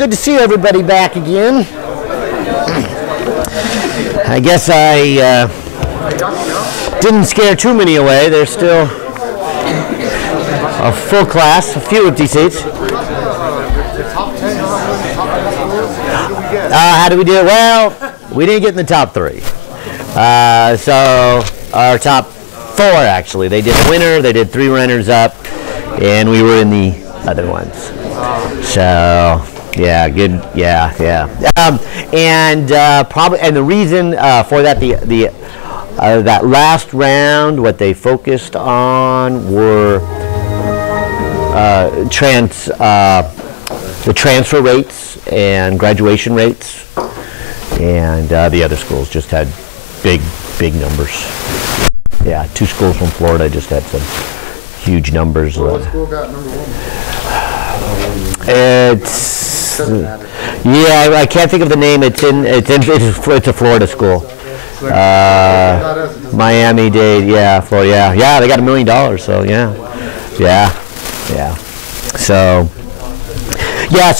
good to see everybody back again. I guess I didn't scare too many away. There's still a full class, a few empty seats. How did we do? Well, we didn't get in the top 3. So our top 4 actually. They did a winner, they did 3 runners-up, and we were in the other ones. So yeah, good. Yeah. And the reason for that, that last round, what they focused on were the transfer rates and graduation rates, and the other schools just had big numbers. Yeah, 2 schools from Florida just had some huge numbers. Well, what school got number 1? Yeah, I can't think of the name. It's a Florida school. Miami-Dade, yeah, Florida, yeah. They got $1 million. So yeah. So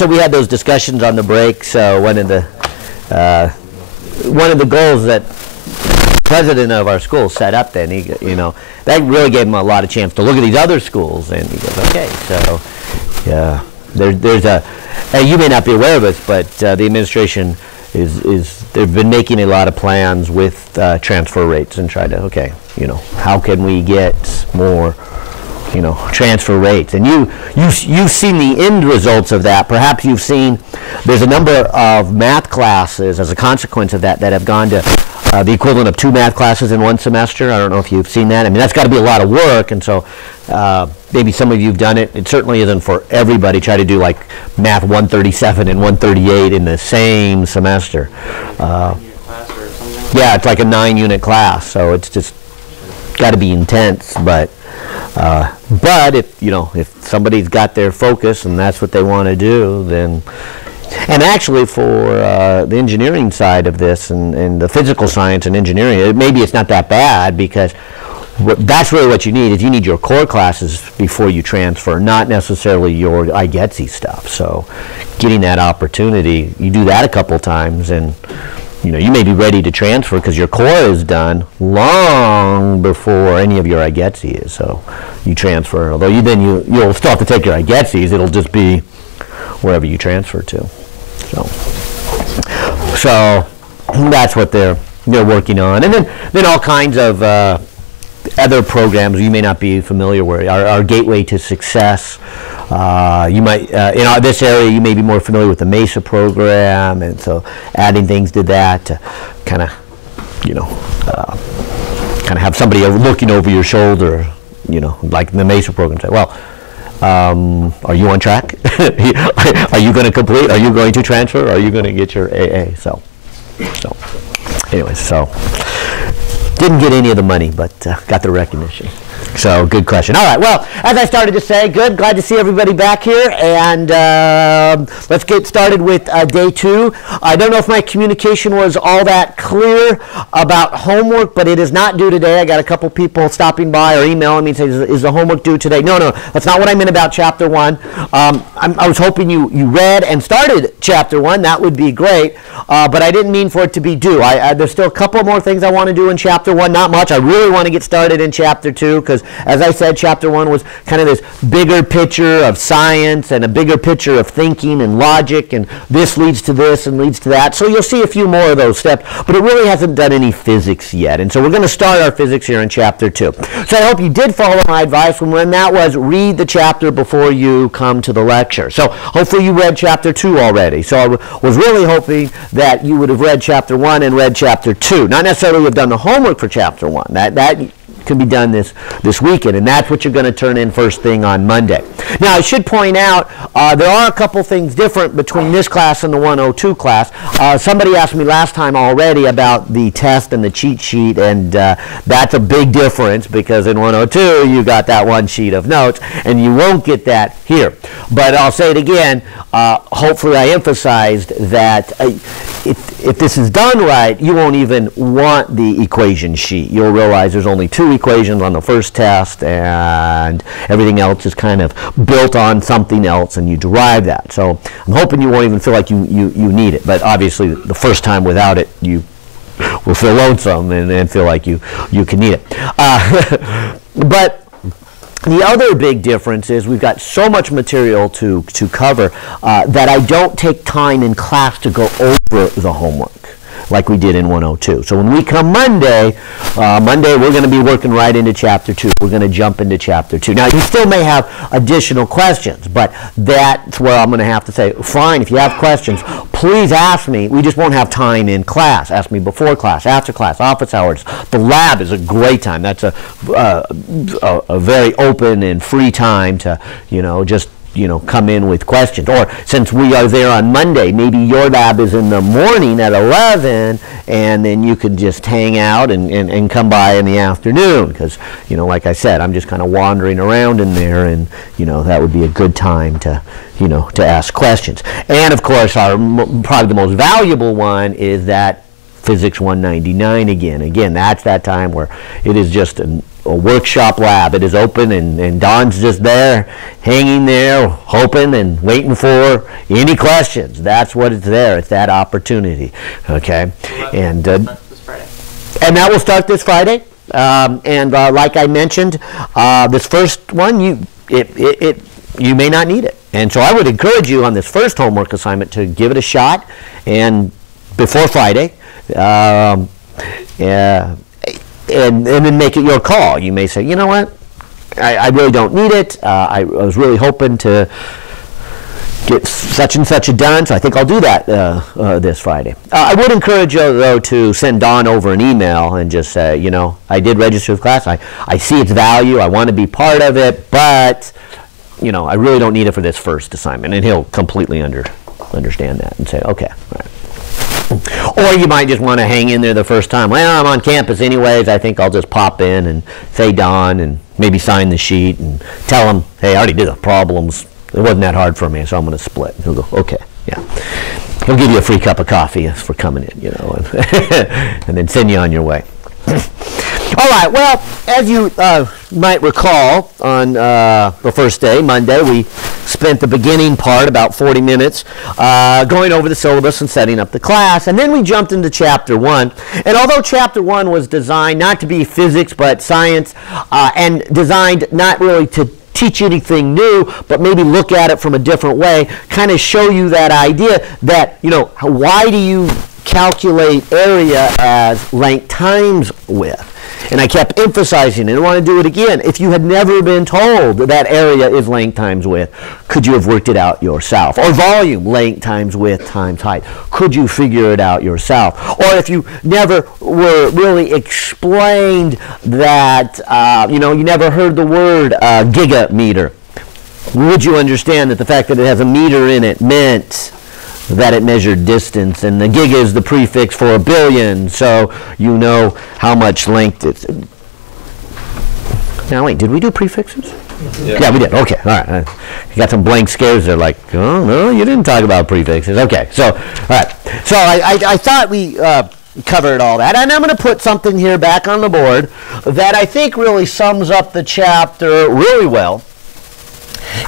we had those discussions on the break. So one of the goals that the president of our school set up, then that really gave him a lot of chance to look at these other schools, and he goes, okay, so yeah, there's a. You may not be aware of this, but the administration they've been making a lot of plans with transfer rates and trying to, how can we get more, transfer rates? And you've seen the end results of that. Perhaps you've seen there's a number of math classes as a consequence of that have gone to the equivalent of 2 math classes in 1 semester. I don't know if you've seen that. I mean, that's got to be a lot of work, and so maybe some of you have done it. It certainly isn't for everybody. Try to do like math 137 and 138 in the same semester. Yeah, it's like a 9-unit class, so it's just got to be intense. But if somebody's got their focus and that's what they want to do, then. And actually, for the engineering side of this and the physical science and engineering, maybe it's not that bad, because that's really what you need. Is you need your core classes before you transfer, not necessarily your IGETC stuff. So getting that opportunity, you do that a couple times, and you may be ready to transfer because your core is done long before any of your IGETC is. So you transfer, although you'll still have to take your IGETCs. It'll just be wherever you transfer to. So that's what they're working on, and then all kinds of other programs you may not be familiar with. Our Gateway to Success. You might in this area you may be more familiar with the MESA program, and so adding things to that to kind of have somebody looking over your shoulder, like the MESA program. Say, well. Are you on track? Are you going to complete? Are you going to transfer? Are you going to get your AA? So anyways, didn't get any of the money, but got the recognition. So good question. All right, well, as I started to say, glad to see everybody back here, and let's get started with day 2. I don't know if my communication was all that clear about homework, but it is not due today. I got a couple people stopping by or emailing me and saying, is the homework due today? No, that's not what I meant about chapter 1. I was hoping you read and started chapter 1. That would be great, but I didn't mean for it to be due. There's still a couple more things I want to do in chapter 1, not much. I really want to get started in chapter 2, because as I said, chapter 1 was kind of this bigger picture of science and a bigger picture of thinking and logic, and this leads to this and leads to that. So you'll see a few more of those steps, but it really hasn't done any physics yet. And so we're going to start our physics here in chapter 2. So I hope you did follow my advice when that was read the chapter before you come to the lecture. So hopefully you read chapter 2 already. So I was really hoping that you would have read chapter 1 and read chapter 2. Not necessarily have done the homework for chapter 1. That can be done this weekend, and that's what you're going to turn in first thing on Monday. Now, I should point out there are a couple things different between this class and the 102 class. Somebody asked me last time already about the test and the cheat sheet, and that's a big difference, because in 102 you got that one sheet of notes, and you won't get that here. But I'll say it again, hopefully I emphasized that if this is done right, you won't even want the equation sheet. You'll realize there's only 2 equations on the first test, and everything else is kind of built on something else, and you derive that. So I'm hoping you won't even feel like you need it. But obviously, the first time without it, you will feel lonesome and feel like you can need it. But the other big difference is we've got so much material to cover that I don't take time in class to go over the homework like we did in 102. So when we come Monday, we're going to be working right into Chapter 2. We're going to jump into Chapter 2. Now, you still may have additional questions, but that's where I'm going to have to say, fine, if you have questions, please ask me. We just won't have time in class. Ask me before class, after class, office hours. The lab is a great time. That's a very open and free time to, just come in with questions. Or since we are there on Monday, maybe your lab is in the morning at 11, and then you could just hang out and come by in the afternoon, because, like I said, I'm just kind of wandering around in there, and, that would be a good time to, to ask questions. And, of course, probably the most valuable one is that Physics 199 again. Again, that's that time where it is just a workshop lab. It is open, and Don's just there, hanging there, hoping and waiting for any questions. That's what it's there. It's that opportunity. Okay, and that will start this Friday. Like I mentioned, this first one, you may not need it, and so I would encourage you on this first homework assignment to give it a shot, and before Friday. And then make it your call. You may say, you know what, I really don't need it. I was really hoping to get such and such done, so I think I'll do that this Friday. I would encourage you, though, to send Don over an email and just say, I did register with class. I see its value. I want to be part of it, but, I really don't need it for this first assignment. And he'll completely understand that and say, okay, all right. Or you might just want to hang in there the first time. Well, I'm on campus anyways. I think I'll just pop in and say Don and maybe sign the sheet and tell him, hey, I already did the problems. It wasn't that hard for me, so I'm going to split. And he'll go, okay, yeah. He'll give you a free cup of coffee for coming in, and then send you on your way. All right, well, as you might recall, on the first day, Monday, we spent the beginning part, about 40 minutes, going over the syllabus and setting up the class, and then we jumped into Chapter 1. And although Chapter 1 was designed not to be physics but science, and designed not really to teach anything new, but maybe look at it from a different way, kind of show you that idea that, why do you calculate area as length times width? And I kept emphasizing it. I want to do it again. If you had never been told that area is length times width, could you have worked it out yourself? Or volume, length times width times height. Could you figure it out yourself? Or if you never were really explained that, you never heard the word gigameter, would you understand that the fact that it has a meter in it meant that it measured distance, and the giga is the prefix for a billion, so you know how much length it's. Now wait, did we do prefixes? Yeah, we did. Okay, all right. You got some blank scares there, like, oh no, you didn't talk about prefixes. Okay, so all right. So I thought we covered all that, and I'm going to put something here back on the board that I think really sums up the chapter really well,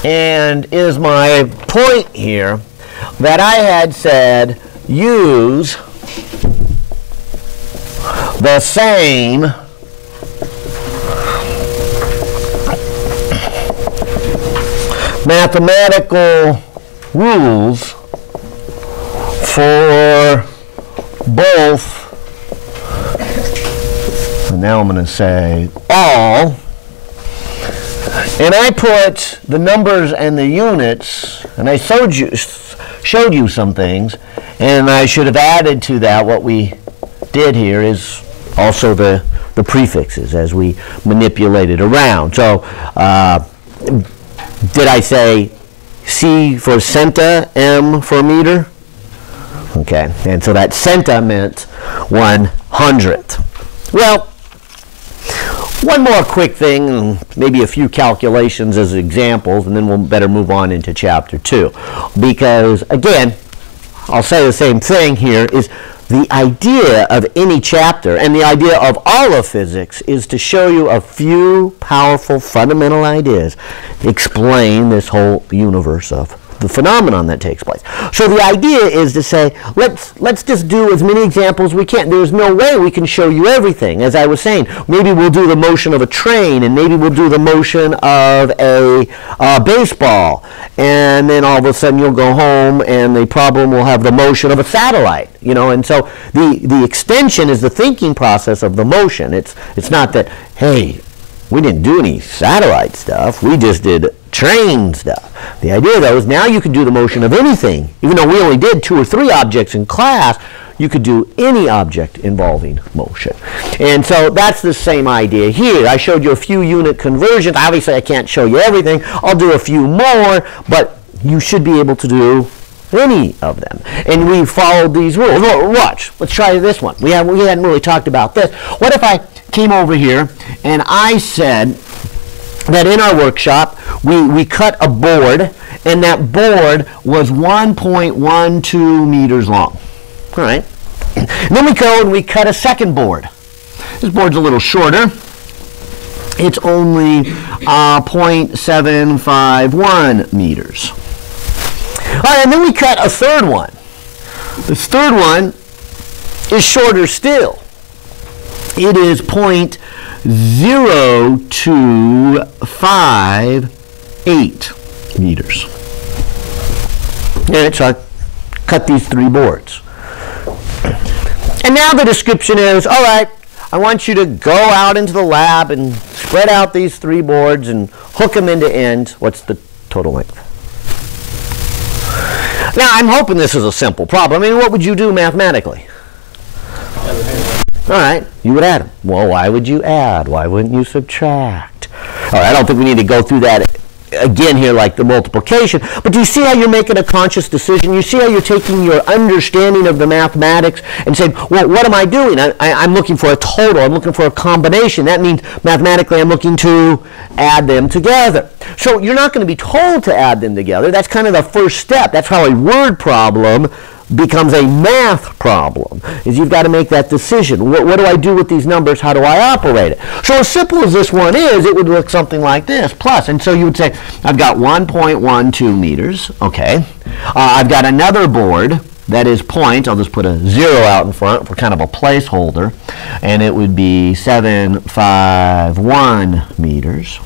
and is my point here. That I had said use the same mathematical rules for both, and now I'm going to say all, and I put the numbers and the units, and I showed you some things, and I should have added to that what we did here is also the prefixes as we manipulated around. So did I say C for centa, M for meter? Okay, and so that centa meant 1/100th. Well, one more quick thing, maybe a few calculations as examples, and then we'll better move on into Chapter 2. Because, again, I'll say the same thing here, is the idea of any chapter and the idea of all of physics is to show you a few powerful fundamental ideas, explain this whole universe of the phenomenon that takes place. So the idea is to say, let's just do as many examples as we can. There's no way we can show you everything. As I was saying, maybe we'll do the motion of a train, and maybe we'll do the motion of a baseball, and then all of a sudden you'll go home and the problem will have the motion of a satellite, you know. And so the extension is the thinking process of the motion. It's not that, hey, we didn't do any satellite stuff, we just did train stuff. The idea, though, is now you could do the motion of anything. Even though we only did 2 or 3 objects in class, you could do any object involving motion. And so that's the same idea here. I showed you a few unit conversions. Obviously, I can't show you everything. I'll do a few more, but you should be able to do any of them. And we followed these rules. Watch. Let's try this one. We hadn't really talked about this. What if I came over here and I said that in our workshop we cut a board, and that board was 1.12 meters long. All right. And then we go and we cut a second board. This board's a little shorter. It's only 0.751 meters. All right, and then we cut a third one. This third one is shorter still. It is 0.0258 meters. And so I cut these 3 boards. And now the description is, all right, I want you to go out into the lab and spread out these 3 boards and hook them into ends. What's the total length? Now, I'm hoping this is a simple problem. I mean, what would you do mathematically? All right, you would add them. Well, why would you add? Why wouldn't you subtract? All right, I don't think we need to go through that again here like the multiplication, but do you see how you're making a conscious decision? You see how you're taking your understanding of the mathematics and saying, well, what am I doing? I'm looking for a total. I'm looking for a combination. That means mathematically I'm looking to add them together. So you're not going to be told to add them together. That's kind of the first step. That's how a word problem becomes a math problem, is you've got to make that decision. What do I do with these numbers? How do I operate it? So as simple as this one is, it would look something like this, plus. And so you would say, I've got 1.12 meters, okay. I've got another board that is point, I'll just put a 0 out in front for kind of a placeholder, and it would be 751 meters.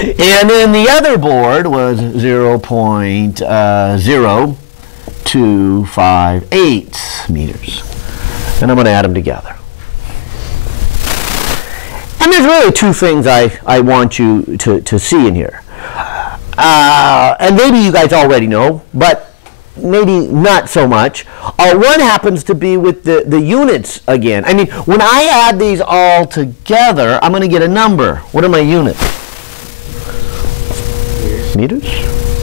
And then the other board was 0.0258 meters. And I'm going to add them together. And there's really 2 things I want you to see in here. And maybe you guys already know, but maybe not so much. One happens to be with the units again. I mean, when I add these all together, I'm going to get a number. What are my units? Meters?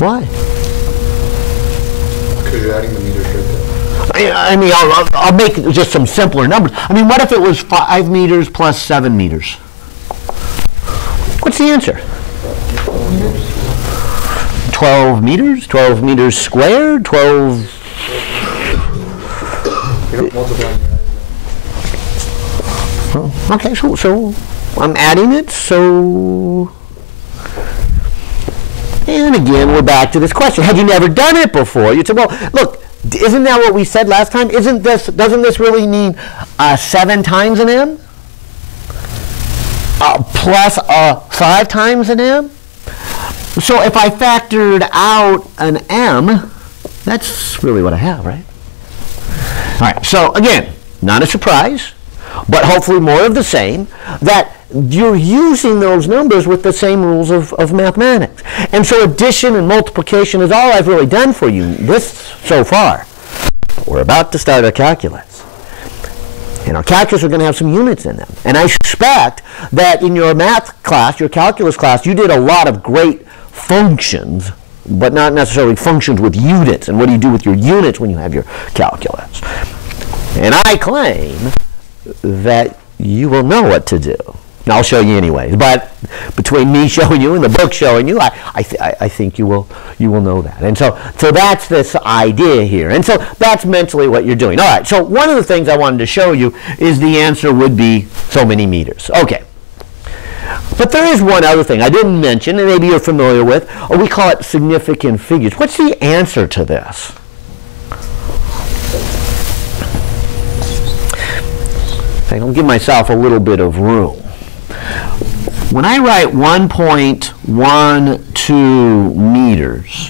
Why? Because you're adding the meters right there. I mean, I'll make just some simpler numbers. I mean, what if it was 5 meters plus 7 meters? What's the answer? 12 meters? 12 meters squared? 12... You're not multiplying, you're adding. Okay, so I'm adding it, so... And again, we're back to this question. Had you never done it before? You'd say, well, look, isn't that what we said last time? Doesn't this really mean 7 times an m? Plus 5 times an m? So if I factored out an m, that's really what I have, right? All right, so again, not a surprise, but hopefully more of the same, that you're using those numbers with the same rules of mathematics. And so addition and multiplication is all I've really done for you this so far. We're about to start our calculus. And our calculus are going to have some units in them. And I suspect that in your math class, your calculus class, you did a lot of great functions, but not necessarily functions with units. And what do you do with your units when you have your calculus? And I claim that you will know what to do I'll show you anyways. But between me showing you and the book showing you, I think you will know that. And so that's this idea here. And so that's mentally what you're doing. All right. So one of the things I wanted to show you is the answer would be so many meters. Okay. But there is one other thing I didn't mention, and maybe you're familiar with, or we call it significant figures. What's the answer to this? I'll give myself a little bit of room. When I write 1.12 meters,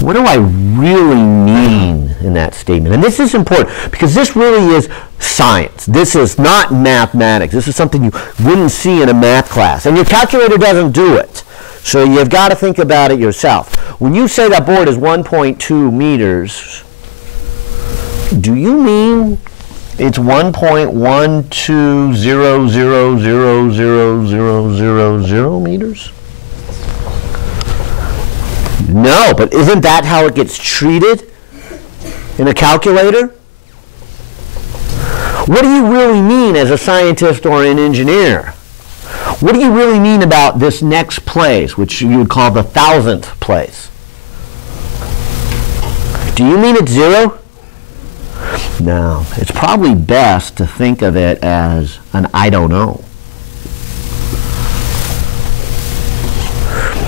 what do I really mean in that statement? And this is important because this really is science. This is not mathematics. This is something you wouldn't see in a math class. And your calculator doesn't do it. So you've got to think about it yourself. When you say that board is 1.2 meters, do you mean it's 1.120000000 meters? No, but isn't that how it gets treated in a calculator? What do you really mean as a scientist or an engineer? What do you really mean about this next place, which you would call the 1,000th place? Do you mean it's 0? No, it's probably best to think of it as an I don't know.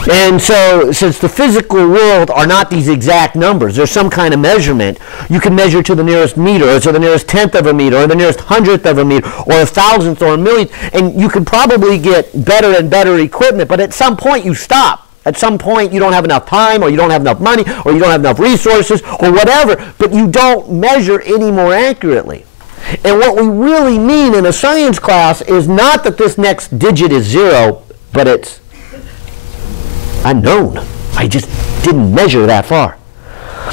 And so, since the physical world are not these exact numbers, there's some kind of measurement. You can measure to the nearest meter, or to the nearest tenth of a meter, or the nearest hundredth of a meter, or a thousandth, or a millionth, and you can probably get better and better equipment, but at some point you stop. At some point you don't have enough time, or you don't have enough money, or you don't have enough resources, or whatever, but you don't measure any more accurately. And what we really mean in a science class is not that this next digit is 0, but it's unknown. I just didn't measure that far.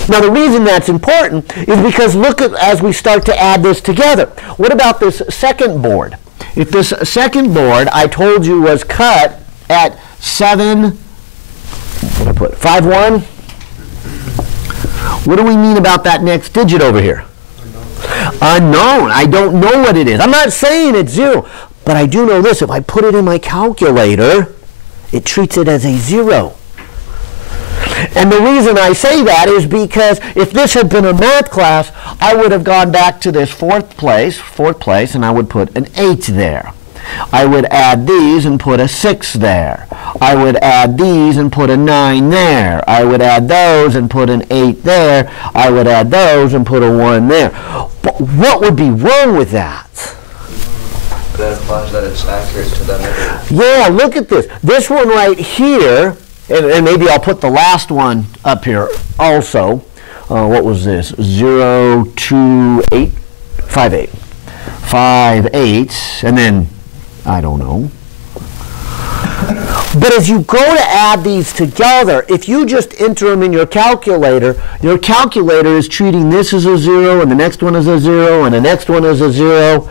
Now the reason that's important is because look at as we start to add this together. What about this second board? If this second board I told you was cut at 7, what did I put? 5-1? What do we mean about that next digit over here? Unknown. I don't know what it is. I'm not saying it's 0, but I do know this. If I put it in my calculator, it treats it as a 0. And the reason I say that is because if this had been a math class, I would have gone back to this fourth place, and I would put an 8 there. I would add these and put a 6 there. I would add these and put a 9 there. I would add those and put an 8 there. I would add those and put a 1 there. But what would be wrong with that? That implies that it's accurate to that number. Yeah, look at this. This one right here, and maybe I'll put the last one up here also. What was this? 0, 2, 8, 5, 8. 5, 8, and then I don't know. But as you go to add these together, if you just enter them in your calculator is treating this as a 0, and the next one as a 0, and the next one as a 0.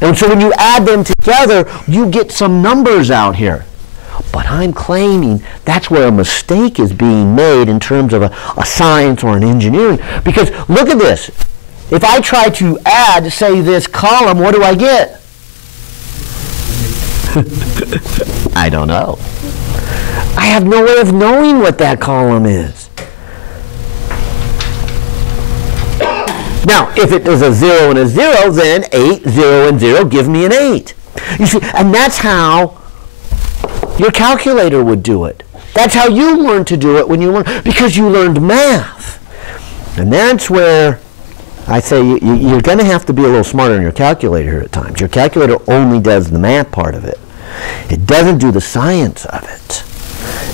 And so when you add them together, you get some numbers out here. But I'm claiming that's where a mistake is being made in terms of a science or an engineering. Because look at this. If I try to add, say, this column, what do I get? I don't know. I have no way of knowing what that column is. Now, if it is a 0 and a 0, then 8, 0, and 0 give me an 8. You see, and that's how your calculator would do it. That's how you learned to do it when you learned, because you learned math. And that's where I say you're going to have to be a little smarter in your calculator at times. Your calculator only does the math part of it. It doesn't do the science of it.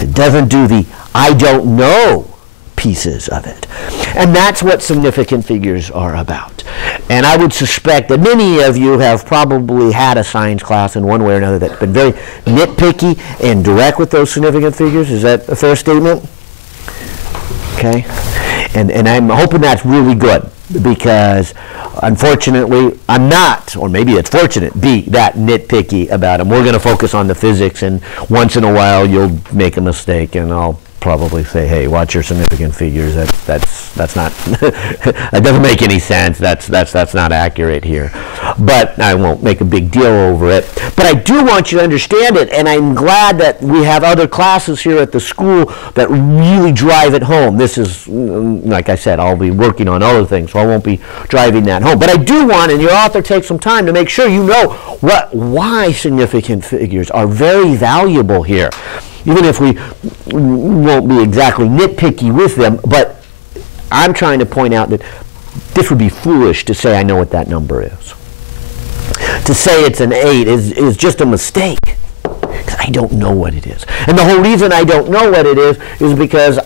It doesn't do the I don't know pieces of it. And that's what significant figures are about. And I would suspect that many of you have probably had a science class in one way or another that's been very nitpicky and direct with those significant figures. Is that a fair statement? Okay. And I'm hoping that's really good, because unfortunately I'm not, or maybe it's fortunate, be that nitpicky about them. We're going to focus on the physics, and once in a while you'll make a mistake and I'll probably say, hey, watch your significant figures. That's not that doesn't make any sense. That's not accurate here. But I won't make a big deal over it. But I do want you to understand it, and I'm glad that we have other classes here at the school that really drive it home. This is, like I said, I'll be working on other things, so I won't be driving that home. But I do want, and your author takes some time to make sure you know why significant figures are very valuable here. Even if we won't be exactly nitpicky with them, but I'm trying to point out that this would be foolish to say I know what that number is. To say it's an 8 is just a mistake, because I don't know what it is. And the whole reason I don't know what it is because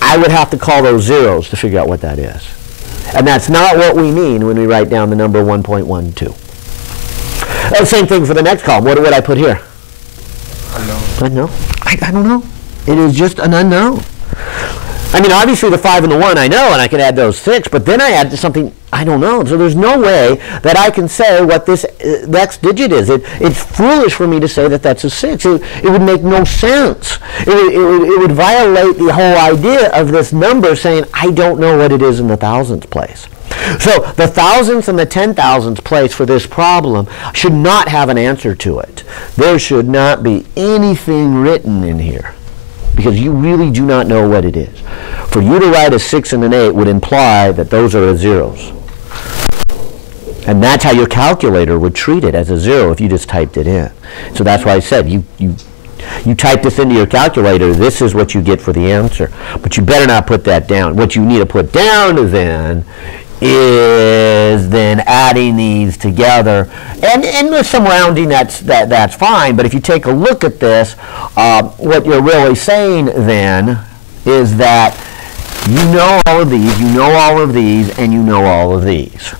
I would have to call those zeros to figure out what that is. And that's not what we mean when we write down the number 1.12. Same thing for the next column. What would I put here? Unknown. I don't know. It is just an unknown. I mean, obviously the 5 and the 1 I know, and I can add those 6, but then I add to something I don't know. So there's no way that I can say what this next digit is. It's foolish for me to say that that's a 6. It would make no sense. It would violate the whole idea of this number saying I don't know what it is in the thousandth place. So the thousandth and the 10,000th place for this problem should not have an answer to it. There should not be anything written in here, because you really do not know what it is. For you to write a 6 and an 8 would imply that those are zeros. And that's how your calculator would treat it, as a 0, if you just typed it in. So that's why I said you type this into your calculator, this is what you get for the answer. But you better not put that down. What you need to put down then is then adding these together, and with some rounding that's fine. But if you take a look at this, what you're really saying then is that you know all of these, you know all of these, and you know all of these.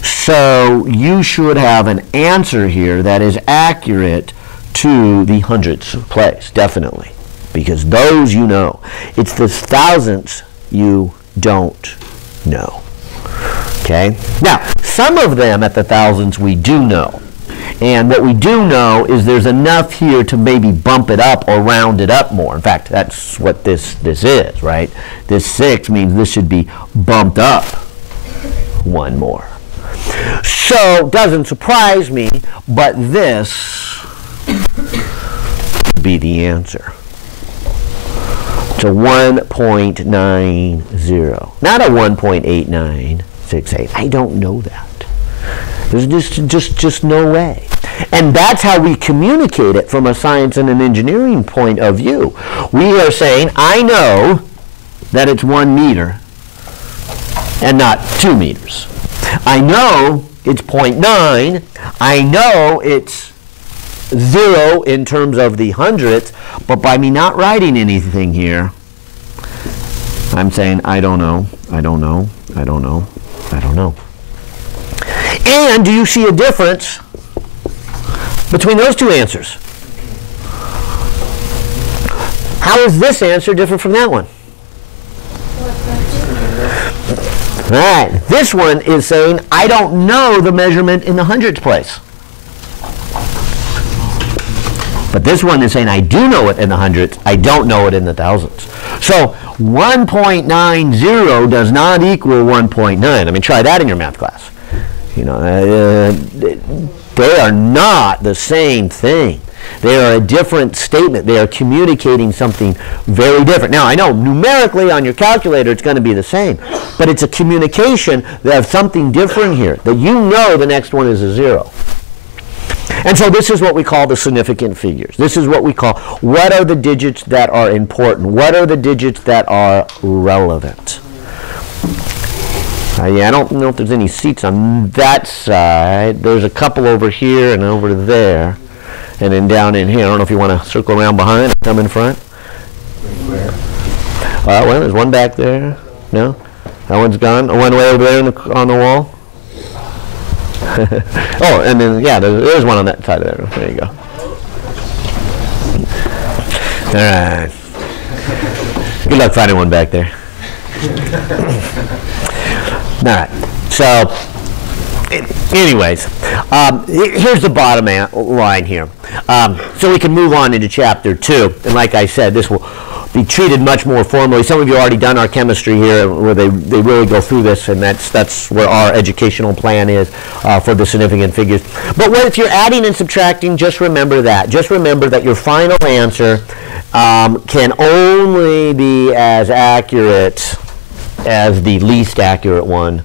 So you should have an answer here that is accurate to the hundredths place, definitely, because those you know. It's the thousandths you don't know. Okay? Now, some of them at the thousandths we do know. And what we do know is there's enough here to maybe bump it up or round it up more. In fact, that's what this is, right? This 6 means this should be bumped up one more. So, doesn't surprise me, but this would be the answer. It's a 1.90, not a 1.8968. I don't know that. There's just no way. And that's how we communicate it from a science and an engineering point of view. We are saying, I know that it's 1 meter and not 2 meters. I know it's 0.9. I know it's 0 in terms of the hundredths, but by me not writing anything here, I'm saying I don't know, I don't know, I don't know, I don't know. And do you see a difference between those two answers? How is this answer different from that one? All right, this one is saying I don't know the measurement in the hundredths place. But this one is saying I do know it in the hundredths, I don't know it in the thousandths. So 1.90 does not equal 1.9. I mean, try that in your math class. You know, they are not the same thing. They are a different statement. They are communicating something very different. Now, I know numerically on your calculator it's going to be the same, but it's a communication of something different here, that you know the next one is a 0. And so this is what we call the significant figures. This is what we call, what are the digits that are important? What are the digits that are relevant? Yeah, I don't know if there's any seats on that side. There's a couple over here and over there. And then down in here. I don't know if you want to circle around behind and come in front. Where? Well, there's one back there. No? That one's gone. One way over there on the wall. Oh, and then, yeah, there's one on that side of there. There you go. All right. Good luck finding one back there. All right. So, anyways, here's the bottom line here. So we can move on into chapter 2. And like I said, this will be treated much more formally. Some of you have already done our chemistry here where they really go through this, and that's where our educational plan is for the significant figures. But if you're adding and subtracting, just remember that. Just remember that your final answer can only be as accurate as the least accurate one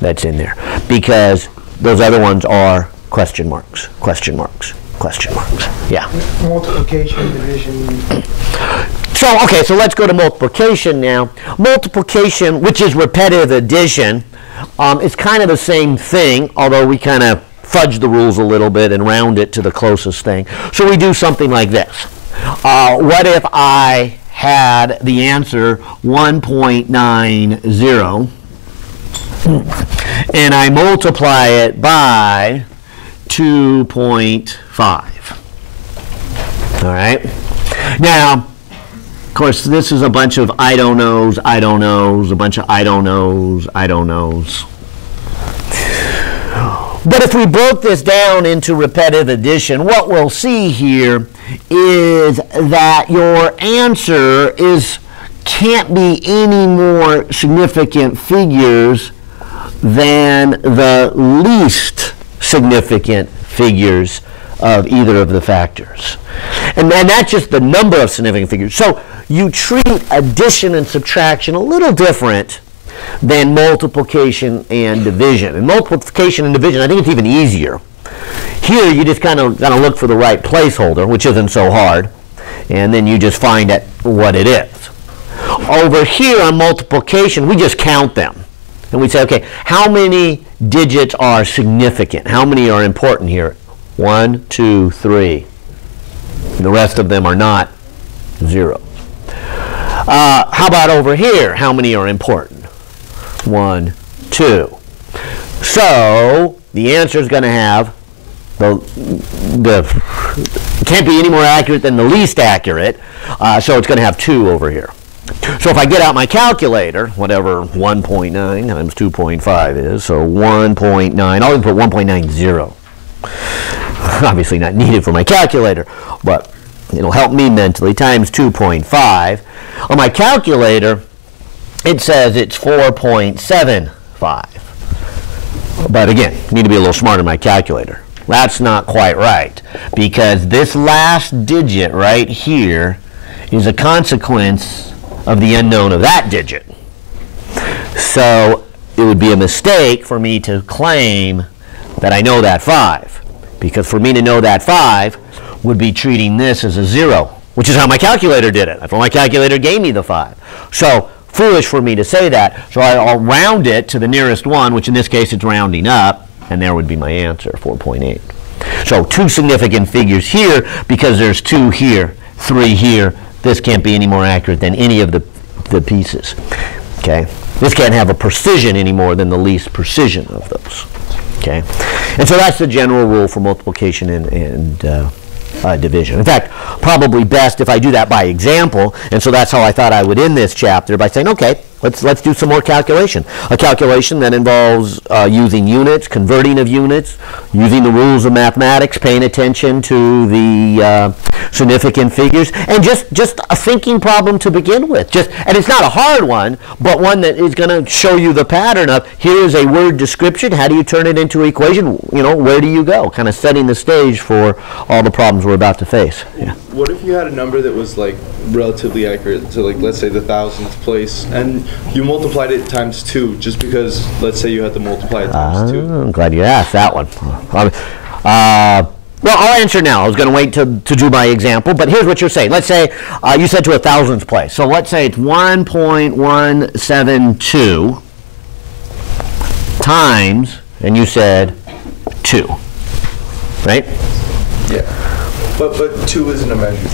that's in there, because those other ones are question marks, question marks, question marks. Yeah. Multiplication, division. So, okay, so let's go to multiplication now. Multiplication, which is repetitive addition, is kind of the same thing, although we kind of fudge the rules a little bit and round it to the closest thing. So we do something like this. What if I had the answer 1.90 and I multiply it by 2.5? All right. Now, of course, this is a bunch of I don't knows, a bunch of I don't knows, But if we broke this down into repetitive addition, what we'll see here is that your answer can't be any more significant figures than the least significant figures of either of the factors. And that's just the number of significant figures. So you treat addition and subtraction a little different than multiplication and division. In multiplication and division, I think it's even easier. Here, you just kind of got to look for the right placeholder, which isn't so hard, and then you just find out what it is. Over here on multiplication, we just count them. And we say, okay, how many digits are significant? How many are important here? 1, 2, 3. The rest of them are not 0. How about over here? How many are important? 1, 2. So the answer is going to have can't be any more accurate than the least accurate, so it's going to have 2 over here. So if I get out my calculator, whatever 1.9 times 2.5 is, so 1.9, I'll even put 1.90. Obviously not needed for my calculator, but it'll help me mentally, times 2.5. On my calculator, it says it's 4.75. But again, you need to be a little smarter in my calculator. That's not quite right, because this last digit right here is a consequence of the unknown of that digit. So it would be a mistake for me to claim that I know that 5, because for me to know that 5 would be treating this as a 0, which is how my calculator did it. That's why my calculator gave me the 5. So foolish for me to say that, so I'll round it to the nearest one, which in this case it's rounding up, and there would be my answer, 4.8. So 2 significant figures here, because there's 2 here, 3 here. This can't be any more accurate than any of the pieces. Okay? This can't have a precision any more than the least precision of those. Okay? And so that's the general rule for multiplication and division. In fact, probably best if I do that by example, and so that's how I thought I would end this chapter, by saying, okay, let's do some more calculation. A calculation that involves using units, converting of units, using the rules of mathematics, paying attention to the significant figures, and just a thinking problem to begin with. And it's not a hard one, but one that is going to show you the pattern of, here is a word description, how do you turn it into an equation, where do you go? Kind of setting the stage for all the problems we're about to face. Yeah. What if you had a number that was like relatively accurate, so like let's say the 1000th place, and you multiplied it times 2, just because let's say you had to multiply it times 2? I'm glad you asked that one. Well, I'll answer now. I was going to wait to do my example, but here's what you're saying. Let's say you said to a 1000th place. So let's say it's 1.172 times, and you said 2, right? Yeah. But 2 isn't a measure.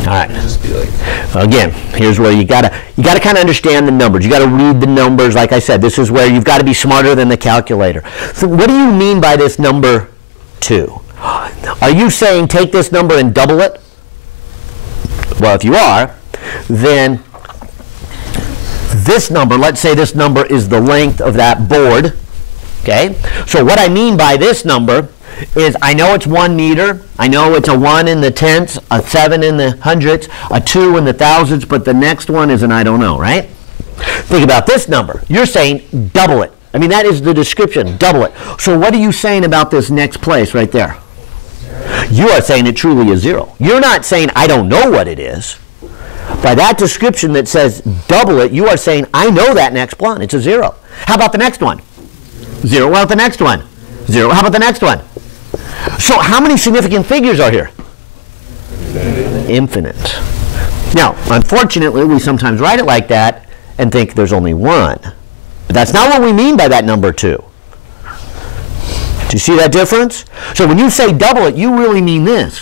All right. Just be like. Again, here's where you gotta kind of understand the numbers. You gotta read the numbers. Like I said, this is where you've got to be smarter than the calculator. So what do you mean by this number 2? Are you saying take this number and double it? Well, if you are, then this number, let's say this number is the length of that board. Okay. So what I mean by this number is I know it's 1 meter. I know it's a 1 in the tenths, a 7 in the hundredths, a 2 in the thousandths, but the next one is an I don't know, right? Think about this number. You're saying double it. I mean, that is the description, double it. So what are you saying about this next place right there? You are saying it truly is 0. You're not saying I don't know what it is. By that description that says double it, you are saying I know that next one. It's a 0. How about the next one? 0. How about the next one? 0. How about the next one? So how many significant figures are here? Infinite. Now, unfortunately, we sometimes write it like that and think there's only one. But that's not what we mean by that number 2. Do you see that difference? So when you say double it, you really mean this.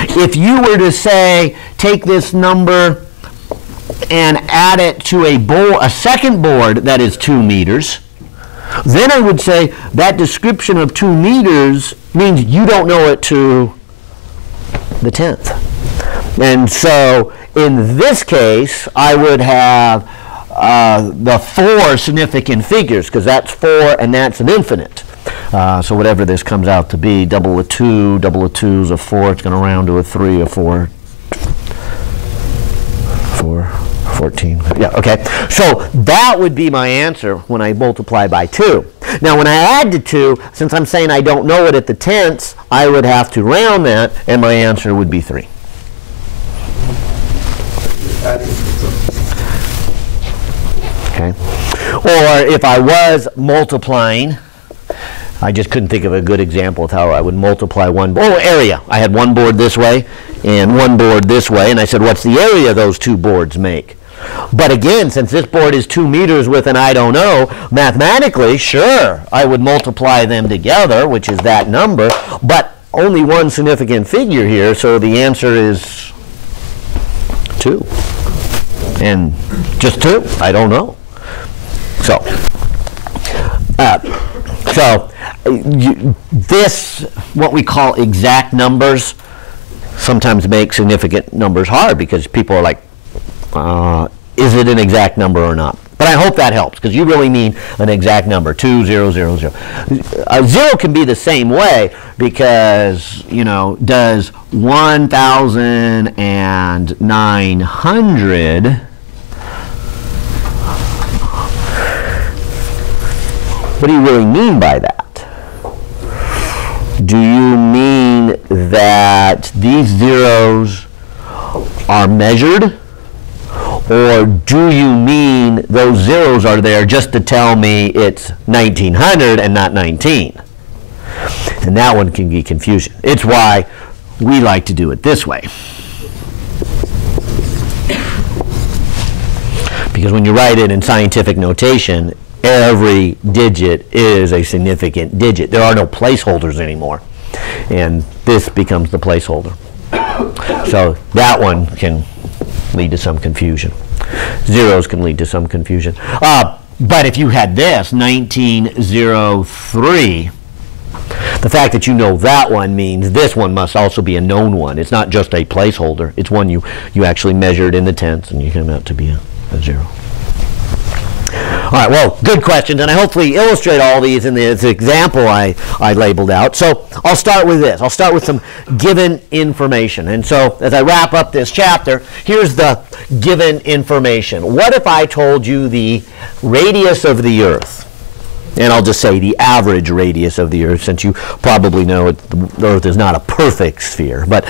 If you were to say, take this number and add it to a second board that is 2 meters, then I would say that description of 2 meters means you don't know it to the 10th. And so in this case, I would have the 4 significant figures, because that's 4 and that's an infinite. So whatever this comes out to be, double a 2 is a 4, it's going to round to a 3, a 4, 14. Yeah, okay. So that would be my answer when I multiply by 2. Now when I add to 2, since I'm saying I don't know it at the tenths, I would have to round that, and my answer would be 3. Okay. Or if I was multiplying, I just couldn't think of a good example of how I would multiply area. I had one board this way and one board this way, and I said, what's the area those 2 boards make? But again, since this board is 2 meters with an I don't know, mathematically, sure, I would multiply them together, which is that number, but only one significant figure here, so the answer is 2. And just 2, I don't know. So, this, what we call exact numbers, sometimes make significant numbers hard because people are like, is it an exact number or not? But I hope that helps, because you really mean an exact number, 2, 0, 0, 0. 0 can be the same way because, you know, does 1,900, what do you really mean by that? Do you mean that these zeros are measured? Or do you mean those zeros are there just to tell me it's 1900 and not 19? And that one can be confusion. It's why we like to do it this way. Because when you write it in scientific notation, every digit is a significant digit. There are no placeholders anymore. And this becomes the placeholder. So that one can lead to some confusion. Zeros can lead to some confusion. But if you had this, 1903, the fact that you know that one means this one must also be a known one. It's not just a placeholder. It's one you actually measured in the tenths, and you come out to be a 0. All right, well, good questions, and I hopefully illustrate all these in this example I labeled out. So I'll start with this. I'll start with some given information. And so as I wrap up this chapter, here's the given information. What if I told you the radius of the Earth? And I'll just say the average radius of the Earth, since you probably know the Earth is not a perfect sphere, but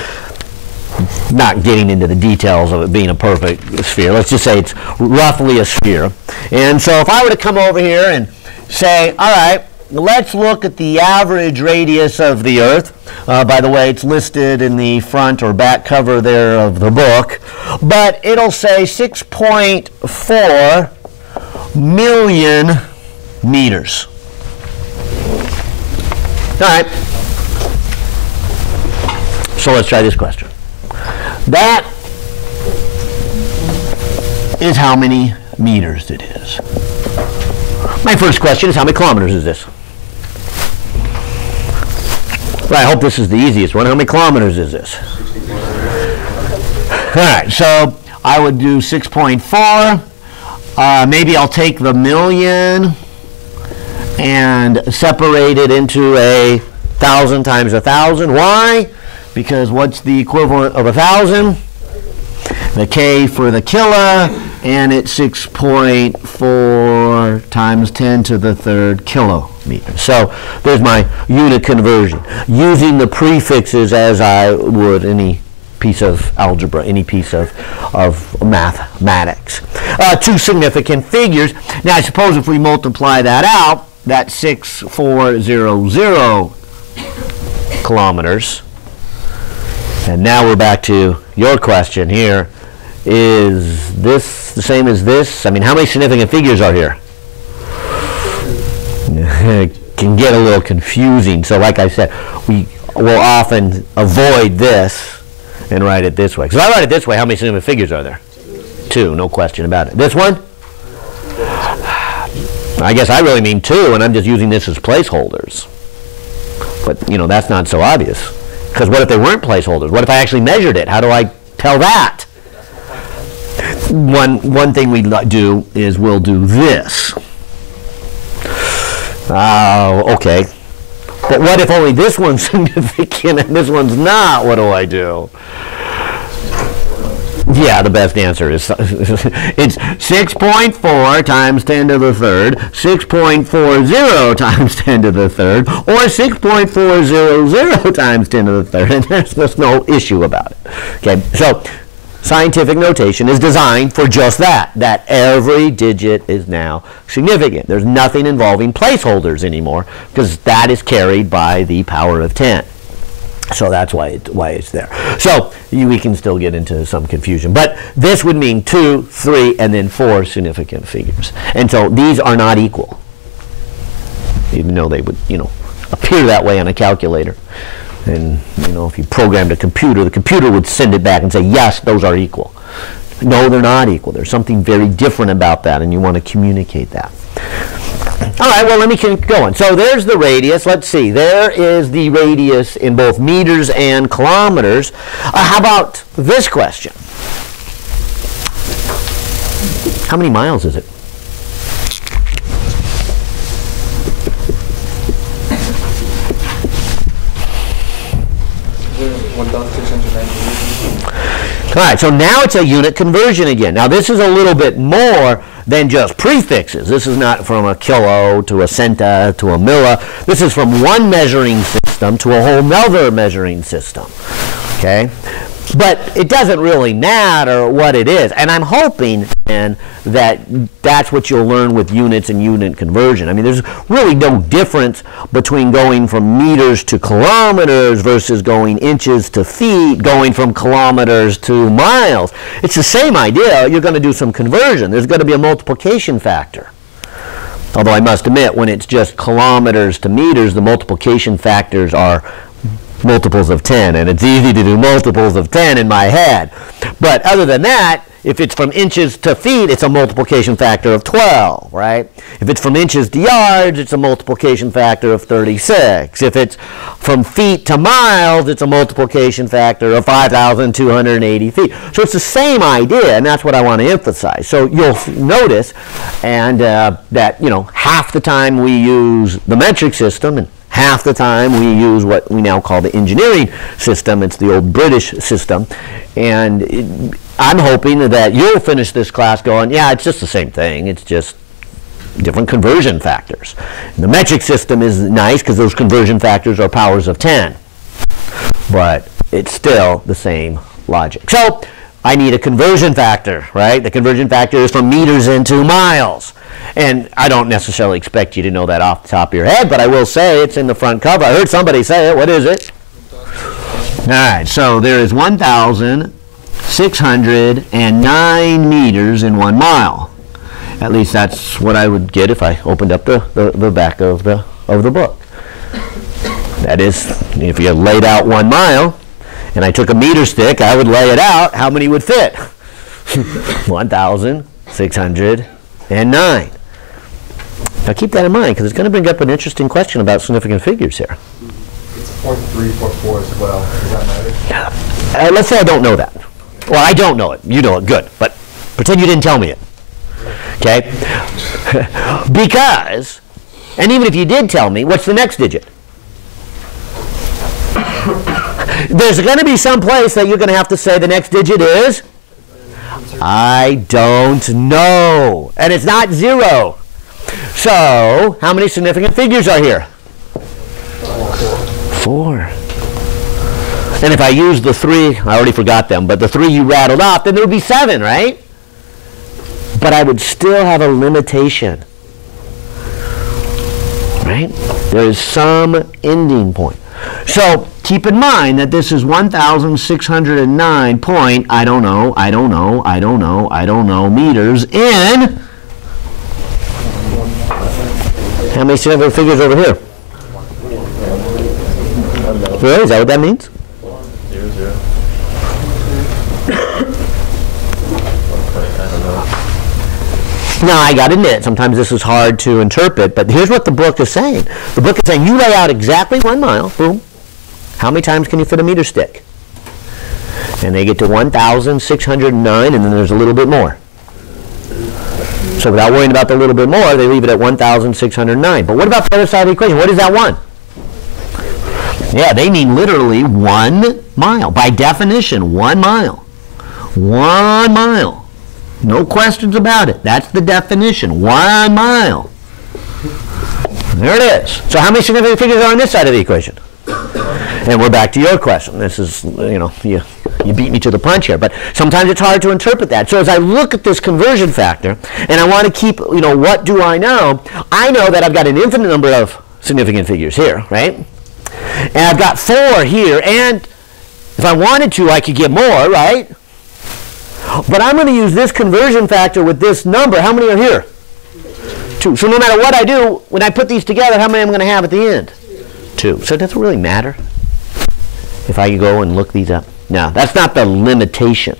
not getting into the details of it being a perfect sphere. Let's just say it's roughly a sphere. And so if I were to come over here and say, all right, let's look at the average radius of the Earth. By the way, it's listed in the front or back cover there of the book. But it'll say 6.4 million meters. All right. So let's try this question. That is how many meters it is. My first question is, how many kilometers is this? Well, I hope this is the easiest one. How many kilometers is this? All right, so I would do 6.4. Maybe I'll take the million and separate it into a 1,000 times 1,000. Why? Because what's the equivalent of 1,000? The K for the kilo, and it's 6.4 times 10 to the third kilometers. So there's my unit conversion, using the prefixes as I would any piece of algebra, any piece of mathematics. Two significant figures. Now I suppose if we multiply that out, that's 6,400 kilometers. And now we're back to your question here. Is this the same as this? I mean, how many significant figures are here? It can get a little confusing. So like I said, we will often avoid this and write it this way. Because if I write it this way, how many significant figures are there? 2, no question about it. This one? I guess I really mean 2, and I'm just using this as placeholders. But, you know, that's not so obvious. Because what if they weren't placeholders? What if I actually measured it? How do I tell that? One thing we do is we'll do this. Okay. But what if only this one's significant and this one's not? What do I do? Yeah, the best answer is it's 6.4 times 10 to the third, 6.40 times 10 to the third, or 6.400 times 10 to the third, and there's no issue about it. Okay, so scientific notation is designed for just that every digit is now significant. There's nothing involving placeholders anymore, because that is carried by the power of 10. So that's why it's there. So we can still get into some confusion. But this would mean 2, 3, and then 4 significant figures. And so these are not equal, even though they would, you know, appear that way on a calculator. And, you know, if you programmed a computer, the computer would send it back and say, yes, those are equal. No, they're not equal. There's something very different about that, and you want to communicate that. All right, well, let me keep going. So there's the radius. Let's see. There is the radius in both meters and kilometers. How about this question? How many miles is it? All right, so now it's a unit conversion again. Now this is a little bit more than just prefixes. This is not from a kilo to a centa to a milli. This is from one measuring system to a whole nother measuring system. Okay? But it doesn't really matter what it is. And I'm hoping, and that that's what you'll learn with units and unit conversion. I mean, there's really no difference between going from meters to kilometers versus going inches to feet, going from kilometers to miles. It's the same idea. You're going to do some conversion. There's going to be a multiplication factor. Although I must admit, when it's just kilometers to meters, the multiplication factors are multiples of 10, and it's easy to do multiples of 10 in my head. But other than that, if it's from inches to feet, it's a multiplication factor of 12, right? If it's from inches to yards, it's a multiplication factor of 36. If it's from feet to miles, it's a multiplication factor of 5,280 feet. So it's the same idea, and that's what I want to emphasize. So you'll notice that, you know, half the time we use the metric system, and half the time we use what we now call the engineering system. It's the old British system. And I'm hoping that you'll finish this class going, yeah, it's just the same thing. It's just different conversion factors. And the metric system is nice because those conversion factors are powers of 10. But it's still the same logic. So I need a conversion factor, right? The conversion factor is from meters into miles. And I don't necessarily expect you to know that off the top of your head, but I will say it's in the front cover. I heard somebody say it. What is it? All right, so there is 1,609 meters in 1 mile. At least that's what I would get if I opened up the back of the book. That is, if you laid out 1 mile, and I took a meter stick, I would lay it out. How many would fit? 1,609. Now keep that in mind, because it's going to bring up an interesting question about significant figures here. It's 0.3, 0.4 as well. Does that matter? Let's say I don't know that. Well, I don't know it. You know it. Good. But pretend you didn't tell me it. Okay? Because, and even if you did tell me, what's the next digit? There's going to be some place that you're going to have to say the next digit is, I don't know. And it's not 0. So, how many significant figures are here? 4. And if I use the 3, I already forgot them, but the 3 you rattled off, then there would be 7, right? But I would still have a limitation. Right? There is some ending point. So keep in mind that this is 1,609 point, I don't know meters in, how many significant figures over here? Really? Is that what that means? 0, 0. Now, I got to admit, sometimes this is hard to interpret, but here's what the book is saying. The book is saying you lay out exactly 1 mile, boom. How many times can you fit a meter stick? And they get to 1,609, and then there's a little bit more. So without worrying about the little bit more, they leave it at 1,609. But what about the other side of the equation? What is that 1? Yeah, they mean literally 1 mile. By definition, 1 mile. 1 mile. No questions about it. That's the definition. 1 mile. There it is. So how many significant figures are on this side of the equation? And we're back to your question. This is, you beat me to the punch here. But sometimes it's hard to interpret that. So as I look at this conversion factor, and I want to keep, what do I know? I know that I've got an infinite number of significant figures here, right? And I've got 4 here. And if I wanted to, I could get more, right? But I'm going to use this conversion factor with this number. How many are here? 2. So no matter what I do, when I put these together, how many am I going to have at the end? 2. So it doesn't really matter if I go and look these up. Now, that's not the limitation.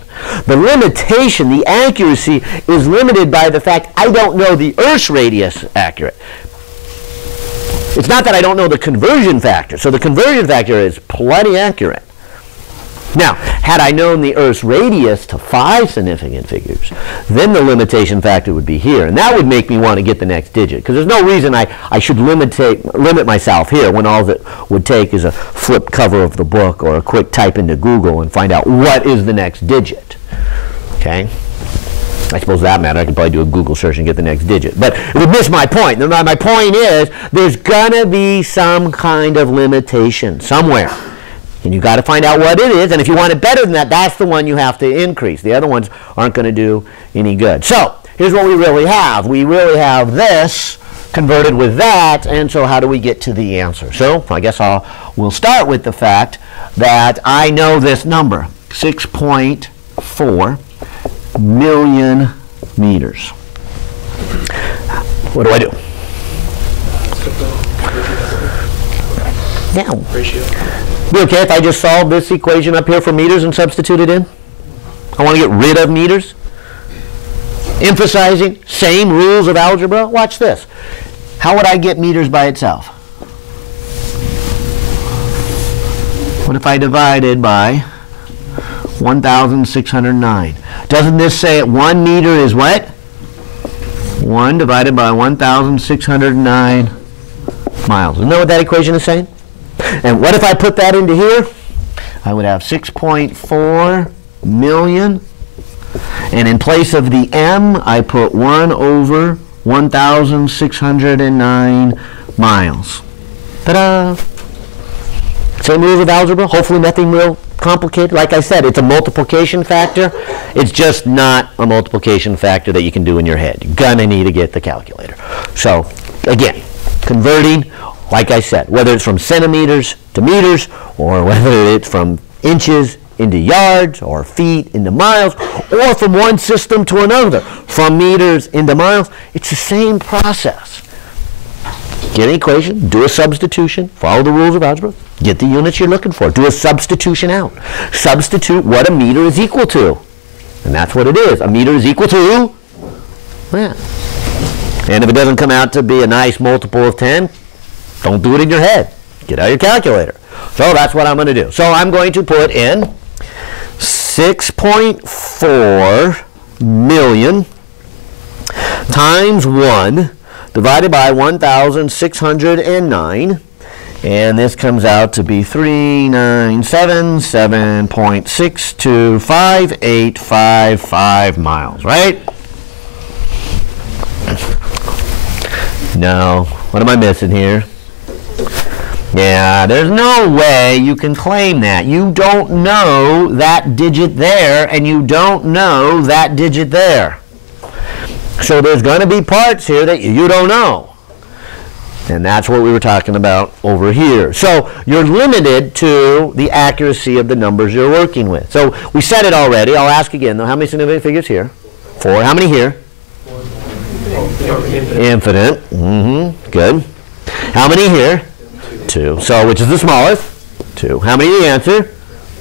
The limitation, the accuracy, is limited by the fact I don't know the Earth's radius accurate. It's not that I don't know the conversion factor. So the conversion factor is plenty accurate. Now, had I known the Earth's radius to 5 significant figures, then the limitation factor would be here. And that would make me want to get the next digit. Because there's no reason I should limit myself here when all that would take is a flip cover of the book or a quick type into Google and find out what is the next digit. Okay? I suppose that matter. I could probably do a Google search and get the next digit. But it would miss my point. My point is there's going to be some kind of limitation somewhere. And you've got to find out what it is. And if you want it better than that, that's the one you have to increase. The other ones aren't going to do any good. So here's what we really have. We really have this converted with that. And so how do we get to the answer? So I guess we'll start with the fact that I know this number, 6.4 million meters. What do I do? Now, be okay if I just solve this equation up here for meters and substitute it in? I want to get rid of meters. Emphasizing same rules of algebra. Watch this. How would I get meters by itself? What if I divided by 1,609? Doesn't this say 1 meter is what? 1 divided by 1,609 miles. Isn't that what that equation is saying? And what if I put that into here? I would have 6.4 million. And in place of the m, I put 1 over 1,609 miles. Ta-da! Same rules of algebra. Hopefully nothing real complicated. Like I said, it's a multiplication factor. It's just not a multiplication factor that you can do in your head. You're going to need to get the calculator. So, again, converting, like I said, whether it's from centimeters to meters, or whether it's from inches into yards, or feet into miles, or from one system to another, from meters into miles, it's the same process. Get an equation, do a substitution, follow the rules of algebra, get the units you're looking for, do a substitution out. Substitute what a meter is equal to. And that's what it is. A meter is equal to that. And if it doesn't come out to be a nice multiple of 10, don't do it in your head. Get out your calculator. So that's what I'm going to do. So I'm going to put in 6.4 million times 1 divided by 1,609. And this comes out to be 397.625855 miles, right? No. What am I missing here? Yeah, there's no way you can claim that. You don't know that digit there, and you don't know that digit there. So there's going to be parts here that you don't know. And that's what we were talking about over here. So you're limited to the accuracy of the numbers you're working with. So we said it already. I'll ask again, though. How many significant figures here? 4. How many here? Infinite. Good. How many here? 2. So which is the smallest? 2. How many do you answer?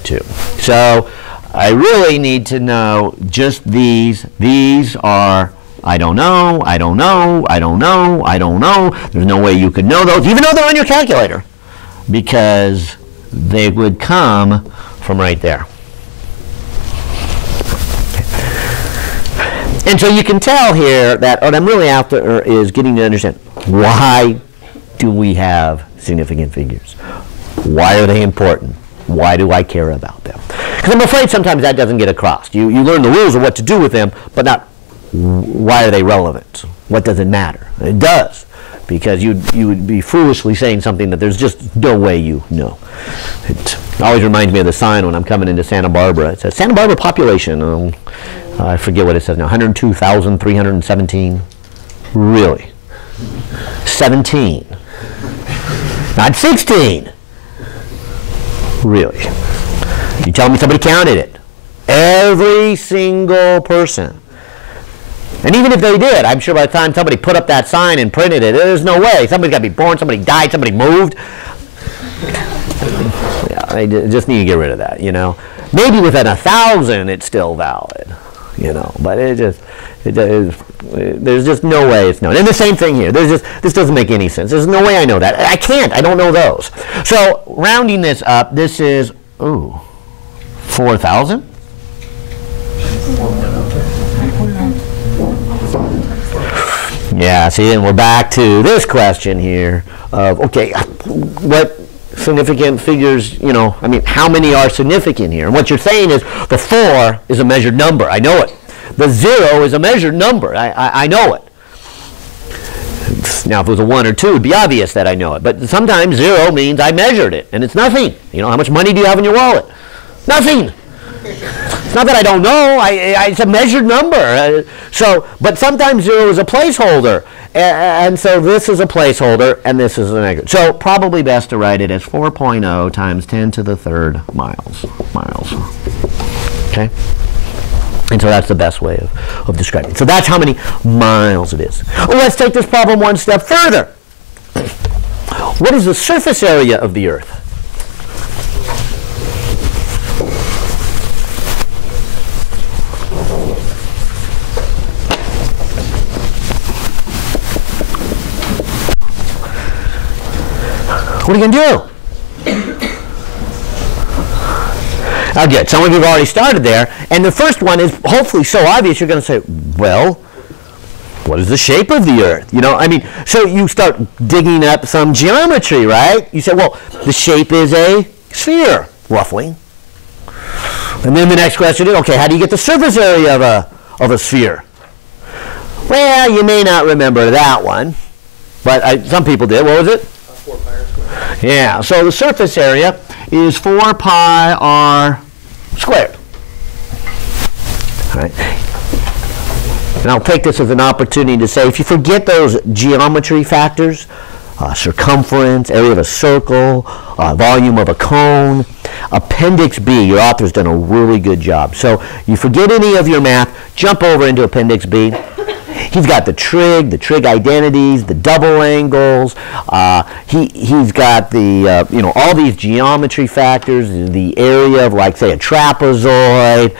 2. So I really need to know just these. These are I don't know, I don't know, I don't know, I don't know. There's no way you could know those, even though they're on your calculator, because they would come from right there. And so you can tell here that what I'm really after is getting to understand, why do we have significant figures? Why are they important? Why do I care about them? Because I'm afraid sometimes that doesn't get across. You learn the rules of what to do with them, but not why are they relevant? What does it matter? It does, because you would be foolishly saying something that there's just no way you know. It always reminds me of the sign when I'm coming into Santa Barbara. It says Santa Barbara population. I forget what it says now. 102,317. Really? 17. Not 16. Really? You tell me somebody counted it. Every single person. And even if they did, I'm sure by the time somebody put up that sign and printed it, there's no way. Somebody's got to be born, somebody died, somebody moved. Yeah, I just need to get rid of that, you know. Maybe within 1,000 it's still valid, you know, but there's just no way it's known. And the same thing here. This doesn't make any sense. There's no way I know that. I can't. I don't know those. So rounding this up, this is, 4,000? Yeah, see, and we're back to this question here of, okay, what significant figures, you know, I mean, how many are significant here? And what you're saying is the 4 is a measured number. I know it. The 0 is a measured number. I know it. Now, if it was a 1 or 2, it'd be obvious that I know it. But sometimes 0 means I measured it, and it's nothing. You know, how much money do you have in your wallet? Nothing. It's not that I don't know. It's a measured number. But sometimes 0 is a placeholder. And so this is a placeholder, and this is an aggregate. So probably best to write it as 4.0 times 10 to the third miles. Okay? And so that's the best way of describing it. So that's how many miles it is. Well, let's take this problem one step further. What is the surface area of the Earth? What are you going to do? Oh, good. Some of you have already started there. And the first one is hopefully so obvious, you're going to say, well, what is the shape of the Earth? You know, I mean, so you start digging up some geometry, right? You say, well, the shape is a sphere, roughly. And then the next question is, okay, how do you get the surface area of a sphere? Well, you may not remember that one, but some people did. What was it? 4 pi r squared. Yeah, so the surface area is 4 pi r squared. All right. And I'll take this as an opportunity to say, if you forget those geometry factors, circumference, area of a circle, volume of a cone, Appendix B, your author's done a really good job. So you forget any of your math, jump over into Appendix B. He's got the trig identities, the double angles. He's got the, all these geometry factors, the area of, like, say, a trapezoid.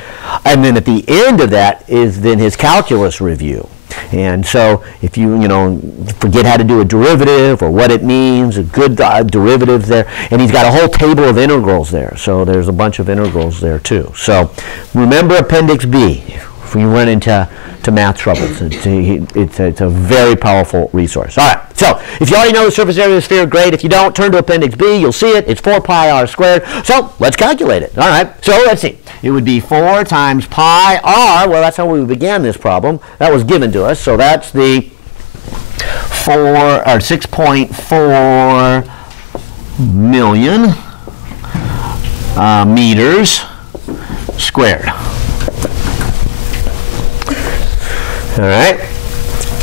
And then at the end of that is then his calculus review. And so if you forget how to do a derivative or what it means, a good derivative there. And he's got a whole table of integrals there. So there's a bunch of integrals there, too. So remember Appendix B. if we run into math troubles. It's a very powerful resource. All right, so if you already know the surface area of the sphere, great. If you don't, turn to Appendix B. You'll see it. It's 4 pi r squared. So let's calculate it. All right, so let's see. It would be 4 times pi r. Well, that's how we began this problem. That was given to us. So that's the 6.4 million meters squared. All right.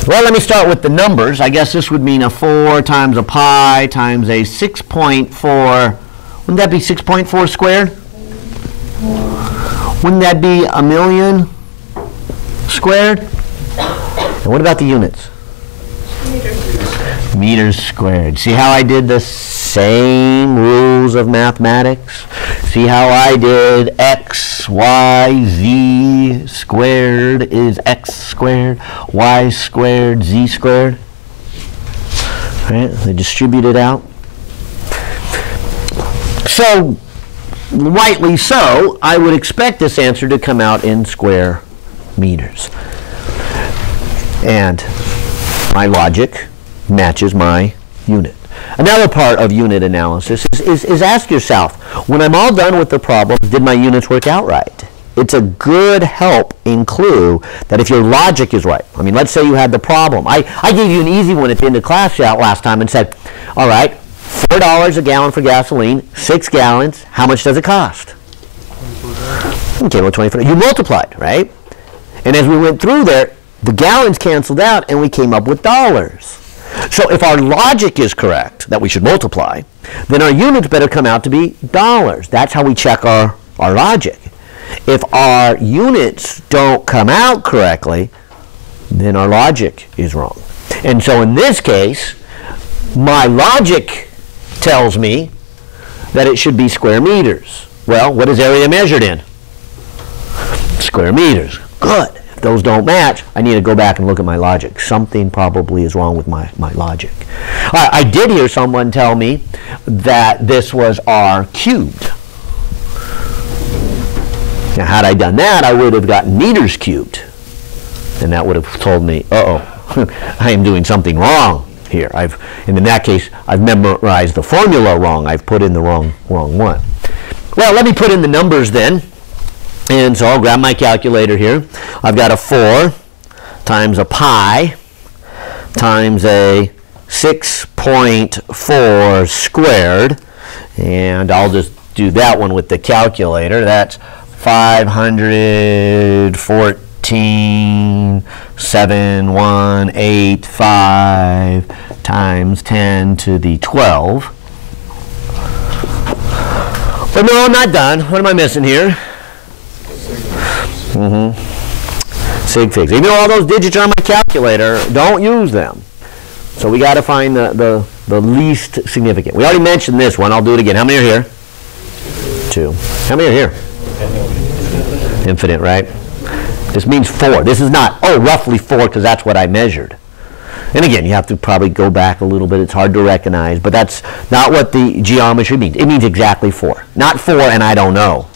Well, let me start with the numbers. I guess this would mean a 4 times a pi times a 6.4. Wouldn't that be 6.4 squared? Wouldn't that be a million squared? And what about the units? Meters squared. See how I did the same rules of mathematics? See how I did x, y, z squared is x squared, y squared, z squared? Right? They distribute it out. So, rightly so, I would expect this answer to come out in square meters. And my logic matches my unit. Another part of unit analysis is ask yourself, when I'm all done with the problem, did my units work out right? It's a good help in clue that if your logic is right. I mean, let's say you had the problem. I gave you an easy one at the end of class last time and said, all right, $4 a gallon for gasoline, 6 gallons, how much does it cost? Okay, well, 24. You multiplied, right? And as we went through there, the gallons canceled out and we came up with dollars. So if our logic is correct, that we should multiply, then our units better come out to be dollars. That's how we check our logic. If our units don't come out correctly, then our logic is wrong. And so in this case, my logic tells me that it should be square meters. Well, what is area measured in? Square meters. Good. If those don't match, I need to go back and look at my logic. Something probably is wrong with my logic. I did hear someone tell me that this was r cubed. Now, had I done that, I would have gotten meters cubed. And that would have told me, uh-oh, I am doing something wrong here. And in that case, I've memorized the formula wrong. I've put in the wrong one. Well, let me put in the numbers then. And so I'll grab my calculator here. I've got a 4 times a pi times a 6.4 squared. And I'll just do that one with the calculator. That's 514,785 times 10 to the 12. But no, I'm not done. What am I missing here? Sig figs. Even though all those digits are on my calculator, don't use them. So we got to find the least significant. We already mentioned this one. I'll do it again. How many are here? 2. How many are here? Infinite, right? This means 4. This is not, roughly 4, because that's what I measured. And again, you have to probably go back a little bit. It's hard to recognize, but that's not what the geometry means. It means exactly 4. Not 4 and I don't know.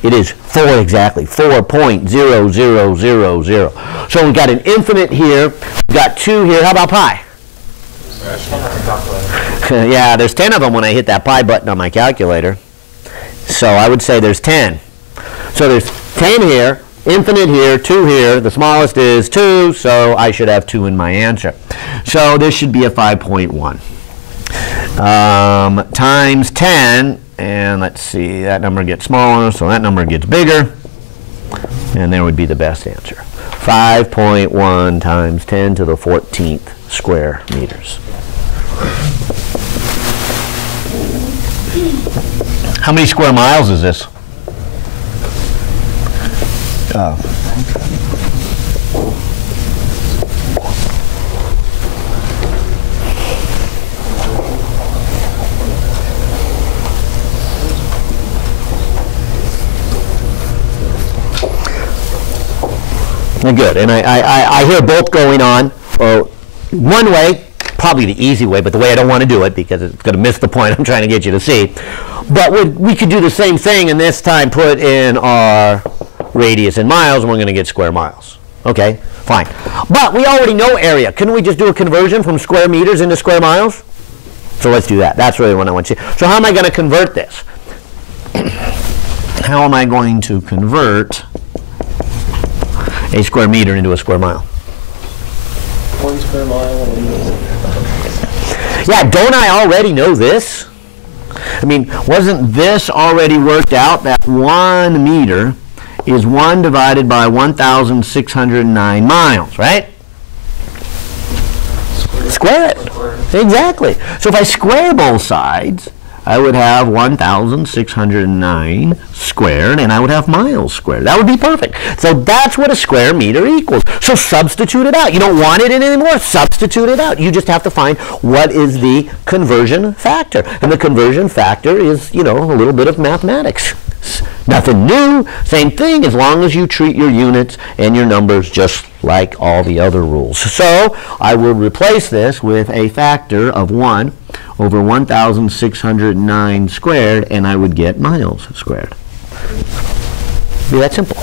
It is 4 exactly. 4.0000. So we've got an infinite here. We've got 2 here. How about pi? Yeah, there's 10 of them when I hit that pi button on my calculator. So I would say there's 10. So there's 10 here, infinite here, 2 here. The smallest is 2, so I should have 2 in my answer. So this should be a 5.1. Times 10, and let's see, that number gets smaller, so that number gets bigger. And there would be the best answer. 5.1 times 10 to the 14th square meters. How many square miles is this? Good, and I hear both going on. One way, probably the easy way, but the way I don't want to do it because it's going to miss the point I'm trying to get you to see. But we could do the same thing and this time put in our radius in miles, and we're going to get square miles. Okay, fine. But we already know area. Couldn't we just do a conversion from square meters into square miles? So let's do that. That's really what I want to see. So how am I going to convert this? How am I going to convert a square meter into a square mile? 1 square mile. Yeah, don't I already know this? I mean, wasn't this already worked out that 1 meter is 1 divided by 1,609 miles, right? Square it. Exactly. So if I square both sides, I would have 1,609 squared, and I would have miles squared. That would be perfect. So that's what a square meter equals. So substitute it out. You don't want it in anymore? Substitute it out. You just have to find what is the conversion factor. And the conversion factor is, you know, a little bit of mathematics. Nothing new, same thing, as long as you treat your units and your numbers just like all the other rules. So I will replace this with a factor of 1 over 1,609 squared, and I would get miles squared. Be that simple.